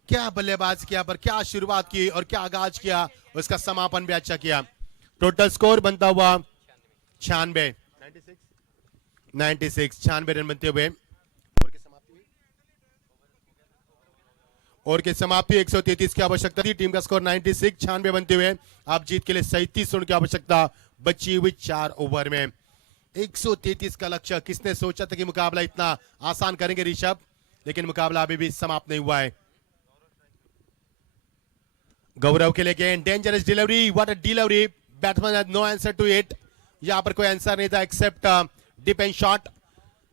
क्या बल्लेबाज किया पर, क्या शुरुआत की और क्या आगाज किया, उसका समापन भी अच्छा किया। टोटल स्कोर बनता हुआ 96 रन बनते हुए, और की समाप्ति 133 की आवश्यकता थी। टीम का स्कोर 96 96 बनते हुए आप जीत के लिए 37 रन की आवश्यकता बची हुई 4 ओवर में। 133 का लक्ष्य, किसने सोचा था कि मुकाबला इतना आसान करेंगे ऋषभ, लेकिन मुकाबला अभी भी समाप्त नहीं हुआ है। गौरव के लिए गेंद, dangerous delivery, what a delivery, batsman had no answer to it. यहां पर कोई आंसर नहीं था एक्सेप्ट डिफेंस शॉट।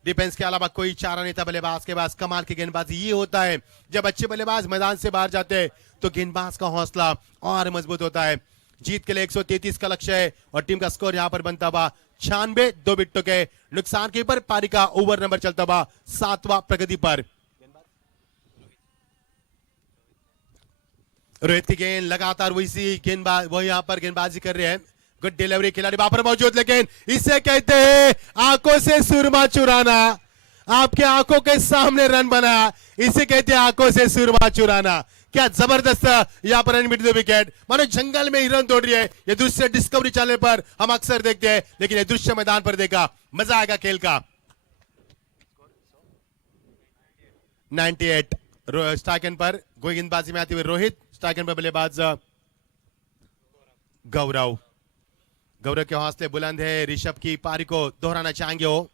डिफेंस के अलावा कोई चारा नहीं था बल्लेबाज के पास। कमाल की गेंदबाजी ये होता है, जब अच्छे बल्लेबाज मैदान से बाहर जाते हैं तो गेंदबाज का हौसला और मजबूत होता है। जीत के लिए 133 का लक्ष्य है, और टीम का स्कोर यहां पर बनता हुआ 96, 2 विकेटों के नुकसान के ऊपर। पारी का ओवर नंबर चलता हुआ 7वां प्रगति पर। रोहित की गेंद लगातार वही गेंदबाज वही यहां पर गेंदबाजी कर रहे हैं। गुड डिलीवरी, खिलाड़ी वहां पर मौजूद, लेकिन इसे कहते हैं आंखों से सुरमा चुराना। आपके आंखों के सामने रन बना, इसे कहते हैं आंखों से सुरमा चुराना। क्या जबरदस्त यहां पर रन मिड द विकेट, मानो जंगल में हिरन दौड़ रही है। ये दृश्य डिस्कवरी चैनल पर हम अक्सर देखते हैं, लेकिन ये दृश्य मैदान पर देखा, मजा आएगा खेल का। 98 स्ट्राइक पर गेंदबाजी में आते हुए रोहित, स्ट्राइक पर बल्लेबाज गौरव के हौसले बुलंद है। ऋषभ की पारी को दोहराना चाहेंगे वो।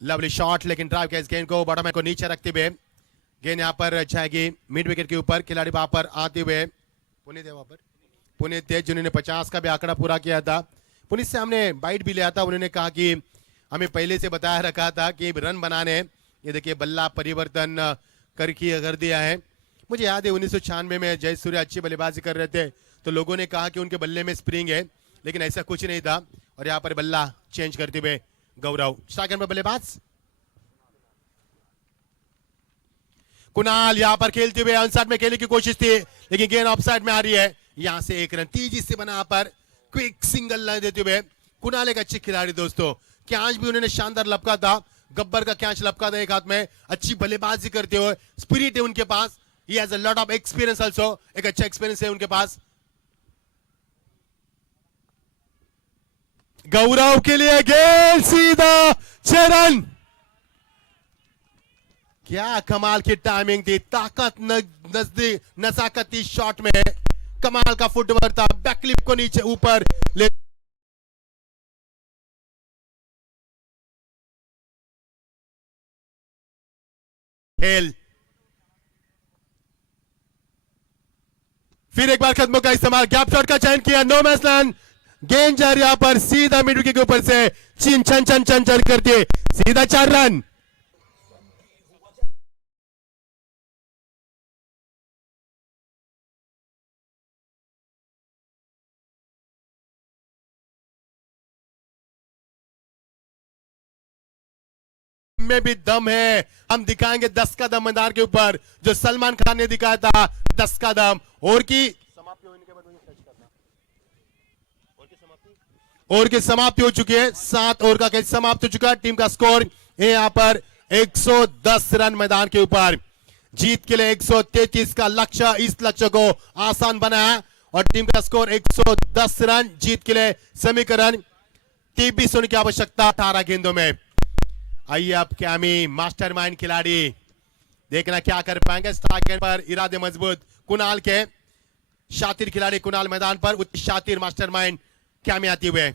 लवली शॉट, लेकिन ड्राइव के इस गेंद को बॉटम को नीचे रखते हुए गेंद यहां पर जाएगी मिड विकेट के ऊपर। खिलाड़ी वहां पर आते हुए पुनीत है, वहां पर पुनीत है जिन्होंने 50 का भी आंकड़ा पूरा किया था। पुनीत से हमने बाइट भी लिया था, उन्होंने कहा कि हमें पहले से बताया रखा था कि रन बनाने ये देखिए बल्ला परिवर्तन कर दिया है। मुझे याद है 1996 में जयसूर्या अच्छी बल्लेबाजी कर रहे थे तो लोगों ने कहा कि उनके बल्ले में स्प्रिंग है, लेकिन ऐसा कुछ नहीं था। और यहाँ पर बल्ला चेंज करते हुए गौरव स्ट्राइक पर बल्लेबाज कुणाल यहाँ पर खेलते हुए ऑनसाइड में खेलने की कोशिश थी, लेकिन गेंद ऑफसाइड में आ रही है। यहाँ से एक रन तेजी से बना पर क्विक सिंगल देते हुए कुणाल एक अच्छे खिलाड़ी दोस्तों। कैच भी उन्होंने शानदार लपका था, गब्बर का कैच लपका था एक हाथ में। अच्छी बल्लेबाजी करते हुए स्पिरिट है उनके पास। He has a lot of experience also, एक अच्छा एक्सपीरियंस है उनके पास। गौरव के लिए गेंद सीधा 6 रन। क्या कमाल की टाइमिंग थी, ताकत नजदीक नजाकत थी शॉट में, कमाल का फुटवर्क था, बैकलिप को नीचे ऊपर ले खेल। फिर एक बार कदमों का इस्तेमाल, गैप शॉट का चयन किया, नो मैच लैंड। गेंद जा रही यहां पर सीधा मिड विकेट के ऊपर से चिन चन चन चन चन करती सीधा 4 रन। में भी दम है, हम दिखाएंगे 10 का दम मैदान के ऊपर, जो सलमान खान ने दिखाया था 10 का दम। और की समाप्ति हो चुकी है, 7 ओवर का खेल समाप्त हो चुका है। टीम का स्कोर है यहाँ पर 110 रन मैदान के ऊपर। जीत के लिए 133 का लक्ष्य, इस लक्ष्य को आसान बनाया और टीम का स्कोर 110 रन। जीत के लिए समीकरण 23 होने की आवश्यकता 18 गेंदों में। आइए अब कैमी मास्टरमाइंड खिलाड़ी, देखना क्या कर पाएंगे। स्ट्राइक गेंद पर इरादे मजबूत कुणाल के, शातिर खिलाड़ी कुणाल मैदान पर, शातिर मास्टरमाइंड कैमी आती हुए।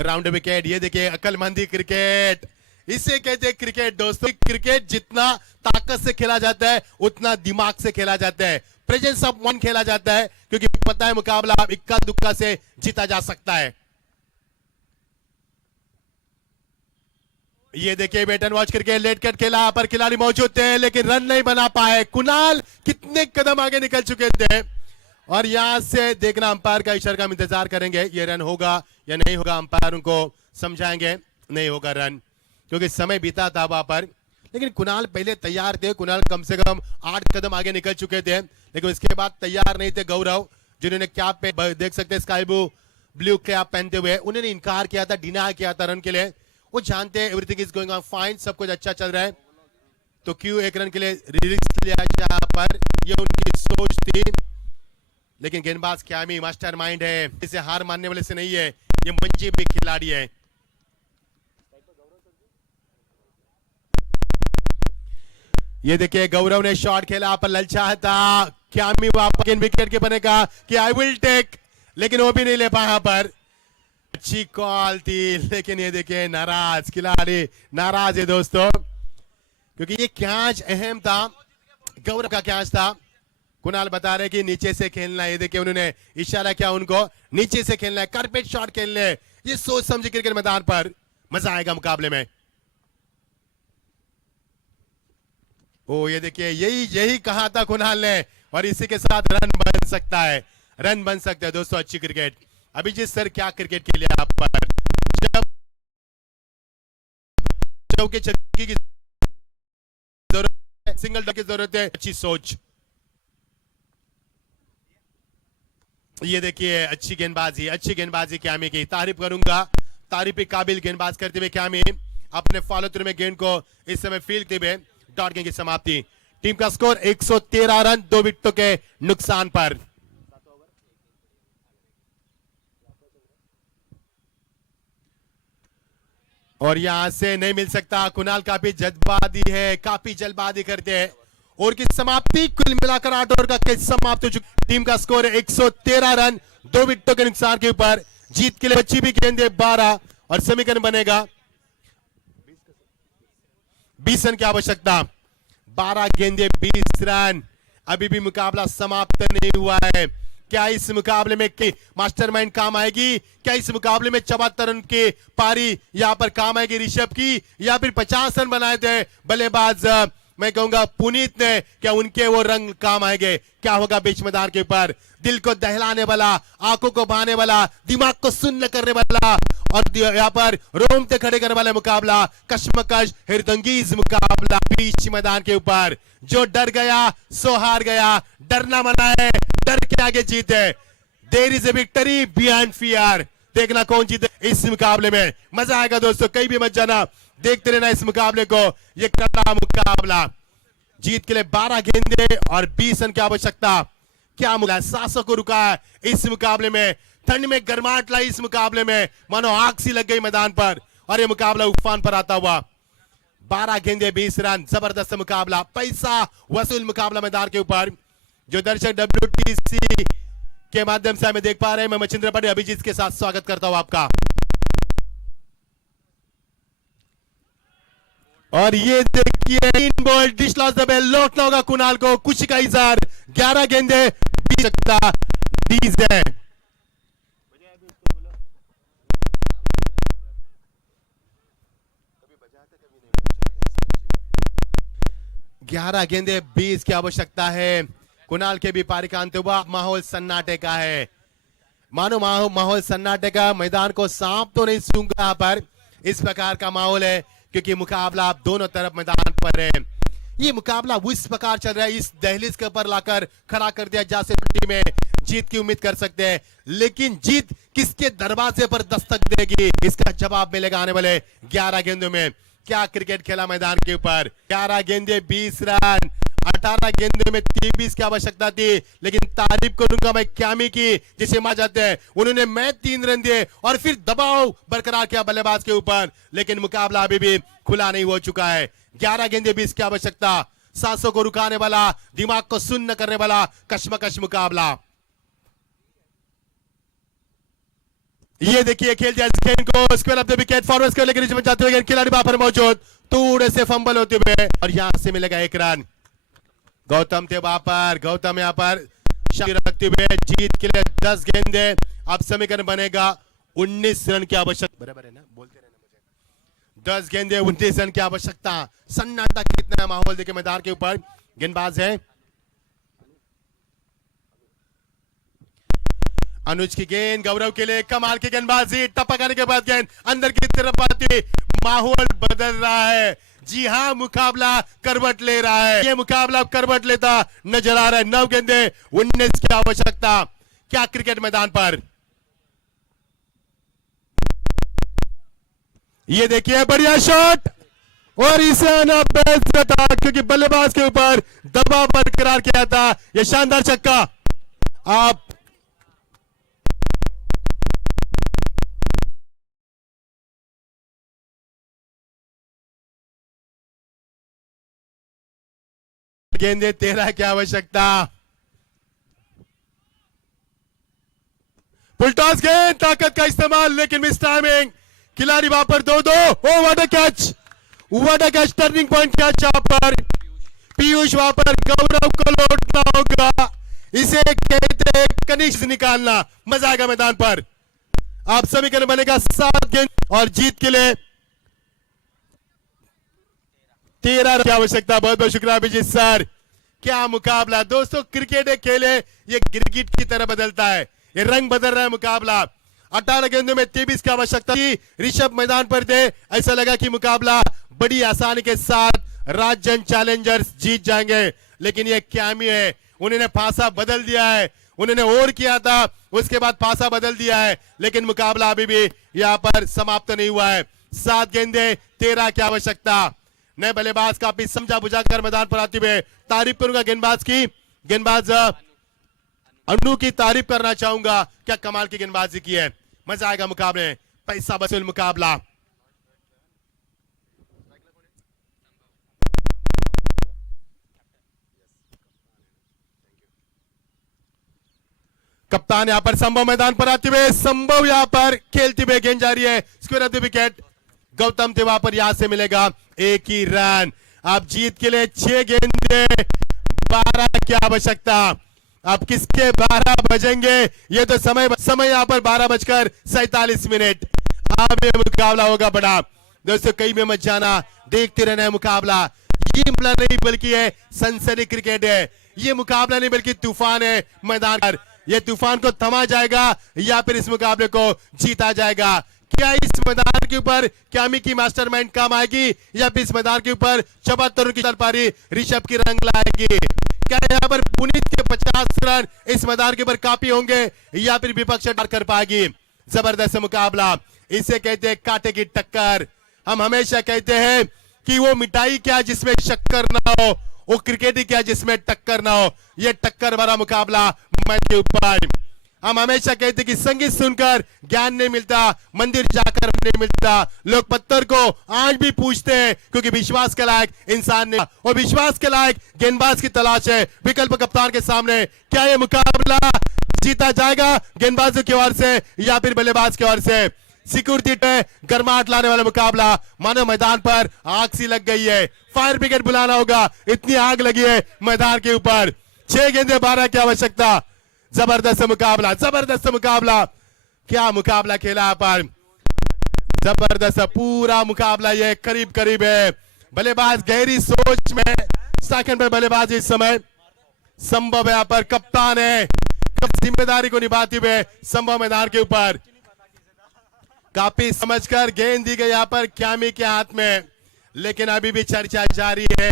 राउंड विकेट, ये देखिए अकलमंदी क्रिकेट, इसे कहते हैं क्रिकेट दोस्तों। क्रिकेट जितना ताकत से खेला जाता है उतना दिमाग से खेला जाता है, प्रेजेंस ऑफ मन खेला जाता है, क्योंकि पता है मुकाबला इक्का दुक्का से जीता जा सकता है। ये देखिए वेट एंड वॉच करके लेट कट खेला, पर खिलाड़ी मौजूद थे लेकिन रन नहीं बना पाए। कुणाल कितने कदम आगे निकल चुके थे और यहां से देखना अंपायर का इशारा का हम इंतजार करेंगे, ये रन होगा या नहीं होगा। अंपायर उनको समझाएंगे नहीं होगा रन, क्योंकि समय बीता था वहां पर। लेकिन कुणाल पहले तैयार थे, कुणाल कम से कम 8 कदम आगे निकल चुके थे, लेकिन उसके बाद तैयार नहीं थे गौरव, जिन्होंने कैप पे देख सकते हैं स्काई ब्लू कैप पहनते हुए। उन्होंने इनकार किया था, डिनाई किया था रन के लिए। वो जानते हैं everything is going on fine, सब कुछ अच्छा चल रहा है, तो क्यों एक रन के लिए रिस्क लिया यहाँ पर, ये उनकी सोच थी। लेकिन गेंदबाज कैमी मास्टरमाइंड है, इसे हार मानने वाले से नहीं है, ये मंजी भी खिलाड़ी है। ये देखिए गौरव ने शॉट खेला पर ललचा था, कैमी वापस विकेट के बनेगा कि आई विल टेक, लेकिन वो भी नहीं ले पाया पर। अच्छी कॉल थी, लेकिन ये देखिए नाराज खिलाड़ी, नाराज है दोस्तों, क्योंकि ये कैच अहम था, गौरव का कैच था। कुणाल बता रहे कि नीचे से खेलना है, ये देखिए उन्होंने इशारा किया उनको, नीचे से खेलना है, कारपेट शॉट खेलना है। ये सोच समझ क्रिकेट मैदान पर मजा आएगा मुकाबले में। ओ ये देखिए यही कहा था कुणाल ने, और इसी के साथ रन बन सकता है, रन बन सकता है दोस्तों। अच्छी क्रिकेट। अभिजीत सर क्या क्रिकेट के लिए आप पर, जब चौके छक्के की जरूरत है, सिंगल डॉट की जरूरत है, अच्छी सोच। ये देखिए अच्छी गेंदबाजी कैमी की, तारीफ करूंगा, तारीफ के काबिल गेंदबाज करते हुए कैमी अपने फॉलो थ्रू में गेंद को इस समय फील्ड हुए डॉट गेंद की समाप्ति। टीम का स्कोर 113 रन 2 विकेटों के नुकसान पर। और यहां से नहीं मिल सकता, कुणाल काफी जज्बाती है, काफी जल्दबाजी करते हैं। और की समाप्ति कुल मिलाकर 8 ओवर का खेल समाप्त हो चुका। टीम का स्कोर है 113 रन 2 विकेटों के नुकसान के ऊपर। जीत के लिए बची भी गेंदे 12 और समीकरण बनेगा 20 रन की आवश्यकता। 12 गेंदे 20 रन, अभी भी मुकाबला समाप्त नहीं हुआ है। क्या इस मुकाबले में मास्टरमाइंड काम आएगी? क्या इस मुकाबले में 74 रन की पारी यहां पर काम आएगी ऋषभ की, या फिर 50 रन बनाए थे बल्लेबाज मैं कहूंगा पुनीत ने, क्या उनके वो रंग काम आएंगे? क्या होगा बीच मैदान के ऊपर? दिल को दहलाने वाला, आंखों को बहाने वाला, दिमाग को सुन्न करने वाला और यहाँ पर रोंगटे खड़े करने वाला मुकाबला, कश्मकश हिरदंगीज मुकाबला बीच मैदान के ऊपर। जो डर गया सो हार गया, डरना मना है, डर के आगे जीत है। There is a victory beyond fear. देखना कौन जीते इस मुकाबले में, मजा आएगा दोस्तों, कहीं भी मत जाना, देखते रहना इस मुकाबले को। ये कड़ा मुकाबला, जीत के लिए 12 गेंदे और 20 रन की आवश्यकता। क्या मुकाबला, 700 को रुका है इस मुकाबले में, ठंड में गर्माहट लाई इस मुकाबले में, मानो आग सी लग गई मैदान पर और ये मुकाबला उफान पर आता हुआ। 12 गेंदे 20 रन, जबरदस्त मुकाबला, पैसा वसूल मुकाबला मैदान के ऊपर। जो दर्शक WTC के माध्यम से हमें देख पा रहे हैं, मैं मचिंद्र पांडे अभिजीत के साथ स्वागत करता हूं आपका। और ये देखिए 3 ball dish loss the bail, लौटना होगा कुणाल को, खुशी का इजहार। 11 गेंदे 20 है। 11 गेंदे 20 की आवश्यकता है। कुणाल के भी पारी का अंत हुआ, माहौल सन्नाटे का है, मानो माहौल सन्नाटे का। मैदान को सांप तो नहीं सूंघा यहाँ पर, इस प्रकार का माहौल है क्योंकि मुकाबला आप दोनों तरफ मैदान पर है। ये मुकाबला इस प्रकार चल रहा है, इस दहलीज के ऊपर लाकर खड़ा कर दिया जा सकती में जीत की उम्मीद कर सकते हैं, लेकिन जीत किसके दरवाजे पर दस्तक देगी इसका जवाब मिलेगा आने वाले 11 गेंदों में। क्या क्रिकेट खेला मैदान के ऊपर, 11 गेंदे 20 रन, 18 गेंदों में 23 की आवश्यकता थी, लेकिन तारीफ करूंगा मैं क्यामी की, जिसे मार जाते हैं, उन्होंने मैं 3 रन दिए और फिर दबाव बरकरार किया बल्लेबाज के ऊपर, लेकिन मुकाबला अभी भी खुला नहीं हो चुका है। 11 गेंदे 20 की आवश्यकता, 700 को रुकाने वाला, दिमाग को सुन्न करने वाला कश्मकश मुकाबला। ये देखिए खेल दिया गेंद को, square of the wicket, forward square लेकर नीचे जाते हुए खिलाड़ी वहां पर मौजूद, थोड़े से फंबल होते हुए और यहां से मिलेगा 1 रन। गौतम थे वहां पर, गौतम यहां पर रखते हुए जीत के लिए 10 गेंदे, अब समीकरण बनेगा 19 रन की आवश्यकता। बराबर है ना, बोलते रहना मुझे। 10 गेंदे 19 रन की आवश्यकता। सन्नाटा कितना माहौल देखे मैदान के ऊपर। गेंदबाज है अनुज की गेंद, गौरव के लिए कमाल की गेंदबाजी, टपक आने के बाद गेंद अंदर की तरफ आती, माहौल बदल रहा है। जी हां, मुकाबला करवट ले रहा है, ये मुकाबला करवट लेता नजर आ रहा है। 9 गेंदे 19 की आवश्यकता। क्या क्रिकेट मैदान पर, ये देखिए बढ़िया शॉट और इसे आना बेहतर था क्योंकि बल्लेबाज के ऊपर दबाव बरकरार किया था। यह शानदार छक्का। आप गेंदे 13 की आवश्यकता। फुलटॉस गेंद, ताकत का इस्तेमाल, लेकिन मिस टाइमिंग, खिलाड़ी वहां पर 2-2। Oh what a catch, what a catch, turning point catch यहां पर। पीयूष वहां पर, गौरव को लौटना होगा, इसे कहते हैं कनिष्ठ निकालना। मजा आएगा मैदान पर। आप समीकरण बनेगा 7 गेंद और जीत के लिए 13 रन की आवश्यकता। बहुत बहुत शुक्रिया अभिजीत सर। क्या मुकाबला दोस्तों, क्रिकेट एक खेल है, ये गिरगिट की तरह बदलता है, ये रंग बदल रहा है मुकाबला। 18 गेंदों में 23 की आवश्यकता थी, ऋषभ मैदान पर थे, ऐसा लगा कि मुकाबला बड़ी आसानी के साथ राजन चैलेंजर्स जीत जाएंगे, लेकिन ये क्यामी है, उन्होंने पासा बदल दिया है, उन्होंने और किया था, उसके बाद पासा बदल दिया है, लेकिन मुकाबला अभी भी यहाँ पर समाप्त नहीं हुआ है। 7 गेंदे 13 की आवश्यकता। नए बल्लेबाज का भी समझा बुझाकर मैदान पर आते हुए तारीफ करूंगा गेंदबाज की, गेंदबाज अनु की तारीफ करना चाहूंगा, क्या कमाल की गेंदबाजी की है। मजा आएगा मुकाबले, पैसा वसूल मुकाबला। कप्तान यहां पर संभव मैदान पर आते हुए, संभव यहां पर खेलते हुए गेंद जा रही है, square of the wicket. Gautam थे वहां पर, यहां से मिलेगा 1 ही रन। आप जीत के लिए 6 गेंदे 12 की आवश्यकता। अब किसके 12 बजेंगे, ये तो समय यहाँ पर 12:47। अब ये मुकाबला होगा बड़ा। दोस्तों कहीं में मत जाना, देखते रहना है मुकाबला। ये मुकाबला नहीं बल्कि है सनसनी क्रिकेट है, ये मुकाबला नहीं बल्कि तूफान है मैदान पर। ये तूफान को थमा जाएगा या फिर इस मुकाबले को जीता जाएगा। क्या इस मैदान के ऊपर क्यामी की मास्टरमाइंड काम आएगी या फिर इस मैदान के ऊपर चबत्तर की तरपारी ऋषभ की रंग लाएगी? क्या यहाँ पर पुनीत के 50 रन इस मैदान के ऊपर काफी होंगे या फिर विपक्ष कर पाएगी? जबरदस्त मुकाबला, इसे कहते हैं कांटे की टक्कर। हम हमेशा कहते हैं कि वो मिठाई क्या जिसमें शक्कर ना हो, वो क्रिकेट ही क्या जिसमें टक्कर ना हो। ये टक्कर भरा मुकाबला मैच के ऊपर। हम हमेशा कहते कि संगीत सुनकर ज्ञान नहीं मिलता, मंदिर जाकर नहीं मिलता। लोग पत्थर को आज भी पूछते हैं क्योंकि विश्वास के लायक इंसान नहीं, और विश्वास के लायक गेंदबाज की तलाश है विकल्प कप्तान के सामने। क्या ये मुकाबला जीता जाएगा गेंदबाजों की ओर से या फिर बल्लेबाज की ओर से? सिक्योरिटी है, गर्माहट लाने वाला मुकाबला। मानो मैदान पर आग सी लग गई है, फायर ब्रिगेड बुलाना होगा, इतनी आग लगी है मैदान के ऊपर। 6 गेंदे 12 की आवश्यकता। जबरदस्त मुकाबला, जबरदस्त मुकाबला। क्या मुकाबला खेला यहाँ पर, जबरदस्त पूरा मुकाबला। ये करीब करीब है, बल्लेबाज गहरी सोच में, सेकंड पर बल्लेबाज इस समय संभव है यहाँ पर कप्तान है, जिम्मेदारी को निभाते हुए संभव मैदान के ऊपर। काफी समझकर गेंद दी गई यहाँ पर क्यामी के हाथ में, लेकिन अभी भी चर्चा जारी है।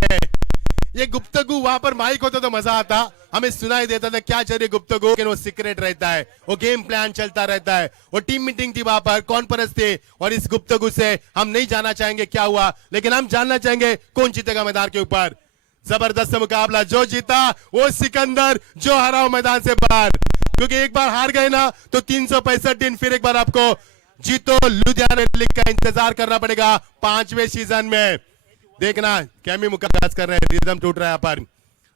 ये गुप्तगू वहां पर माइक होता तो मजा आता, हमें सुनाई देता था क्या चल रही गुप्तगू, लेकिन वो सीक्रेट रहता है, वो गेम प्लान चलता रहता है। वो टीम मीटिंग थी वहां पर, कॉन्फ्रेंस थी, और इस गुप्तगू से हम नहीं जानना चाहेंगे क्या हुआ, लेकिन हम जानना चाहेंगे कौन जीतेगा मैदान के ऊपर। जबरदस्त मुकाबला, जो जीता वो सिकंदर, जो हरा वो मैदान से बाहर। क्योंकि एक बार हार गए ना तो 365 दिन फिर एक बार आपको जीतो लुधियाना लीग का इंतजार करना पड़ेगा 5वें सीजन में। देखना कैमी मुकाबला कर रहे हैं, रिदम टूट रहा है यहाँ पर,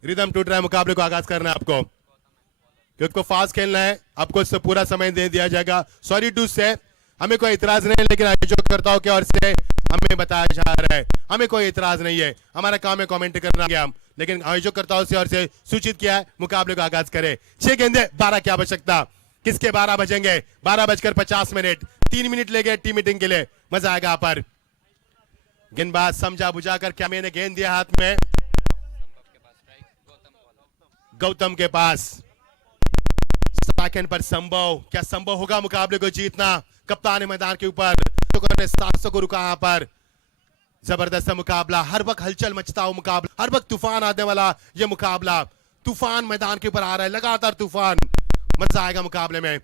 रिदम टूट रहा है, मुकाबले को आगाज करना है आपको, क्योंकि को फास्ट खेलना है, आपको पूरा समय दे दिया जाएगा। सॉरी टू से, हमें कोई इतराज नहीं है, लेकिन आयोजकर्ताओं की ओर से हमें बताया जा रहा है, हमें कोई इतराज नहीं है, हमारा काम है कमेंट करना हम, लेकिन आयोजकर्ताओं से ओर से सूचित किया है मुकाबले को आगाज करे। 6 गेंदे 12 की आवश्यकता। किसके 12 बजेंगे? 12:50 3 मिनट ले गए टीम मीटिंग के लिए, मजा आएगा यहाँ पर। गेंदबाज समझा बुझाकर क्या मैंने गेंद दिया हाथ में गौतम के पास, सेकंड पर संभव। क्या संभव होगा मुकाबले को जीतना? कप्तान मैदान के ऊपर 700 को रुका यहाँ पर। जबरदस्त मुकाबला, हर वक्त हलचल मचता हुआ मुकाबला, हर वक्त तूफान आने वाला ये मुकाबला। तूफान मैदान के ऊपर आ रहा है, लगातार तूफान, मजा आएगा मुकाबले में।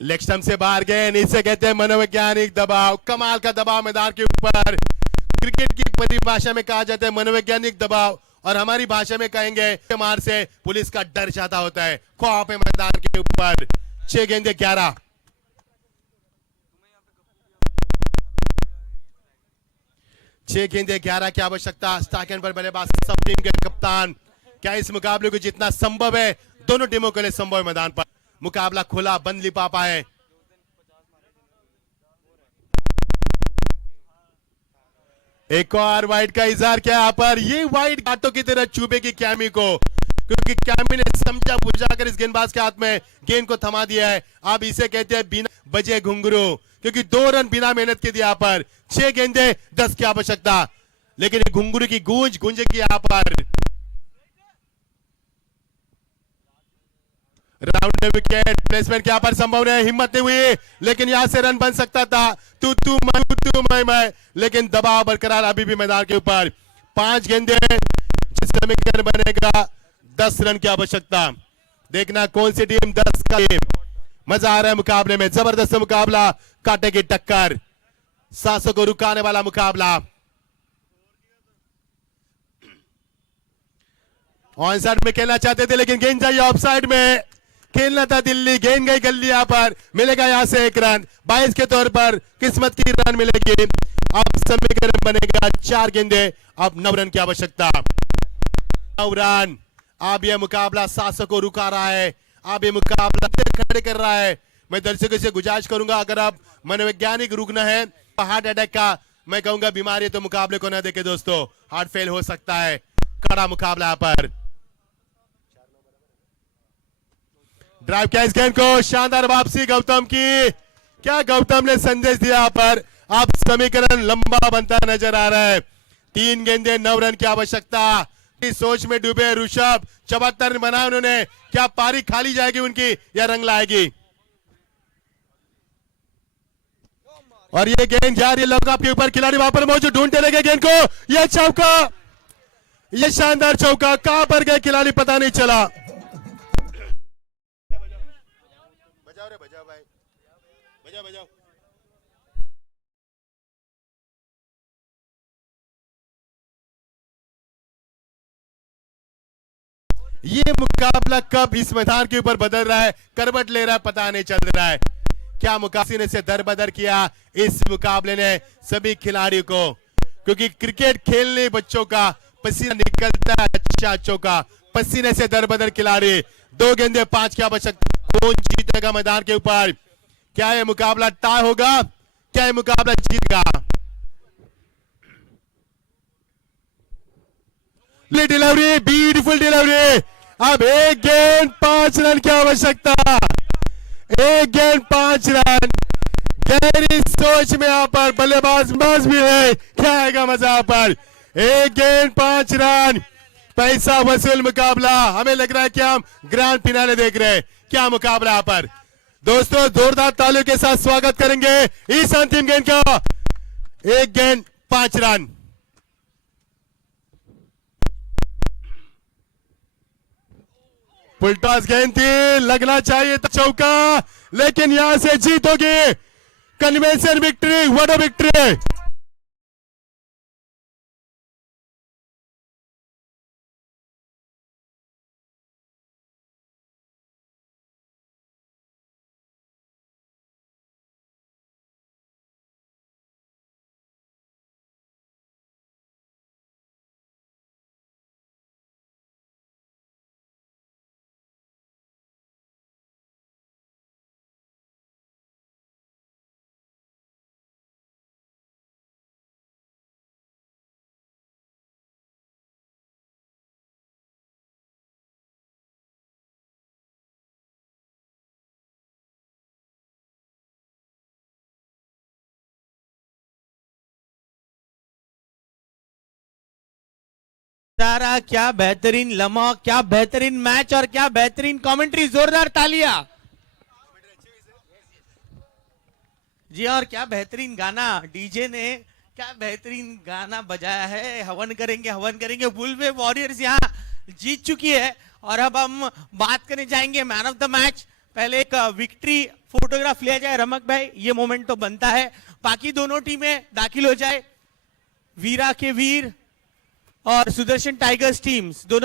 लेग स्टंप से बाहर गए, इसे कहते हैं मनोवैज्ञानिक दबाव। कमाल का दबाव मैदान के ऊपर, क्रिकेट की परिभाषा में कहा जाता है मनोवैज्ञानिक दबाव, और हमारी भाषा में कहेंगे मार से पुलिस का डर जाता होता है। खौफ है मैदान के ऊपर। 6 गेंदे 11। छह गेंदे 11 की आवश्यकता। सेकंड पर बल्लेबाज सब टीम के कप्तान। क्या इस मुकाबले को जितना संभव है? दोनों टीमों के लिए संभव है मैदान पर। मुकाबला खुला, बंद लिफाफा है। एक और वाइड का इजहार किया यहाँ पर। ये वाइड कांटों की तरह चुभेगी क्यामी को, क्योंकि क्यामी ने समझा बुझाकर इस गेंदबाज के हाथ में गेंद को थमा दिया है। अब इसे कहते हैं बिना बजे घुंघरू, क्योंकि 2 रन बिना मेहनत के दिया यहाँ पर। 6 गेंदे 10 की आवश्यकता, लेकिन घुंघरू की गूंज गूंजेगी यहाँ पर। राउंड विकेट प्लेसमेंट यहाँ पर संभव नहीं, हिम्मत नहीं हुई, लेकिन यहां से रन बन सकता था। तू मैं, लेकिन दबाव बरकरार अभी भी मैदान के ऊपर। 5 गेंदे जिसमें विकेट बनेगा, 10 रन की आवश्यकता। देखना कौन सी टीम 10 का गेम। मजा आ रहा है मुकाबले में, जबरदस्त मुकाबला, कांटे की टक्कर, 700 को रुकाने वाला मुकाबला। ऑन साइड में खेलना चाहते थे, लेकिन गेंद जाइए ऑफ साइड में। खेलना था दिल्ली, गेंद गई गल्ली। यहाँ पर मिलेगा यहां से 1 रन, 22 के तौर पर किस्मत की रन मिलेगी। अब समीकरण बनेगा 4 गेंदे, अब 9 रन की आवश्यकता। 9 रन। अब यह मुकाबला 700 को रुका रहा है, अब यह मुकाबला खड़े कर रहा है। मैं दर्शकों से गुजारिश करूंगा, अगर आप मनोवैज्ञानिक रुग्ण है, हार्ट अटैक का मैं कहूंगा बीमारी तो मुकाबले को न देखे दोस्तों, हार्ट फेल हो सकता है। कड़ा मुकाबला यहाँ पर। ड्राइव किया इस गेंद को, शानदार वापसी गौतम की। क्या गौतम ने संदेश दिया यहाँ पर, अब समीकरण लंबा बनता नजर आ रहा है। 3 गेंदे 9 रन की आवश्यकता। इस सोच में डूबे ऋषभ, 74 रन बनाए उन्होंने। क्या पारी खाली जाएगी उनकी या रंग लाएगी? और ये गेंद जा रही है लॉकअप के ऊपर, खिलाड़ी वहां पर मौजूद, ढूंढते लगे गेंद को। ये चौका, ये शानदार चौका, कहां पर गए खिलाड़ी पता नहीं चला। बजाओ रे बजाओ भाई, बजाओ बजाओ। ये मुकाबला कब इस मैदान के ऊपर बदल रहा है, करवट ले रहा है, पता नहीं चल रहा है। क्या मुकाबले से दरबदर किया इस मुकाबले ने सभी खिलाड़ियों को, क्योंकि क्रिकेट खेलने बच्चों का पसीना निकलता है, अच्छों का पसीने से दरबदर खिलाड़ी। 2 गेंदे 5 की आवश्यकता। कौन जीतेगा मैदान के ऊपर? क्या ये मुकाबला टाई होगा? क्या ये मुकाबला जीतेगा? Delivery, beautiful delivery. अब 1 गेंद 5 रन की आवश्यकता। 1 गेंद 5 रन। गहरी सोच में यहाँ पर बल्लेबाज मज भी है। क्या आएगा मजा यहाँ पर? 1 गेंद 5 रन। पैसा वसूल मुकाबला। हमें लग रहा है कि हम ग्रैंड फिनाले देख रहे हैं। क्या मुकाबला यहाँ पर दोस्तों, जोरदार तालियों के साथ स्वागत करेंगे इस अंतिम गेंद का। 1 गेंद 5 रन। फुलटॉस गेंद थी, लगना चाहिए था चौका, लेकिन यहां से जीत होगी। Convention victory, what a victory. सारा क्या बेहतरीन लम्हा, क्या बेहतरीन मैच और क्या बेहतरीन कमेंट्री। जोरदार तालियां जी। और क्या बेहतरीन गाना डीजे ने, क्या बेहतरीन गाना बजाया है। हवन करेंगे, हवन करेंगे। बुलवे वॉरियर्स यहाँ जीत चुकी है। और अब हम बात करने जाएंगे मैन ऑफ द मैच। पहले एक विक्ट्री फोटोग्राफ लिया जाए रमक भाई, ये मोमेंट तो बनता है। बाकी दोनों टीमें दाखिल हो जाए। वीरा के वीर और सुदर्शन टाइगर्स टीम्स दोनों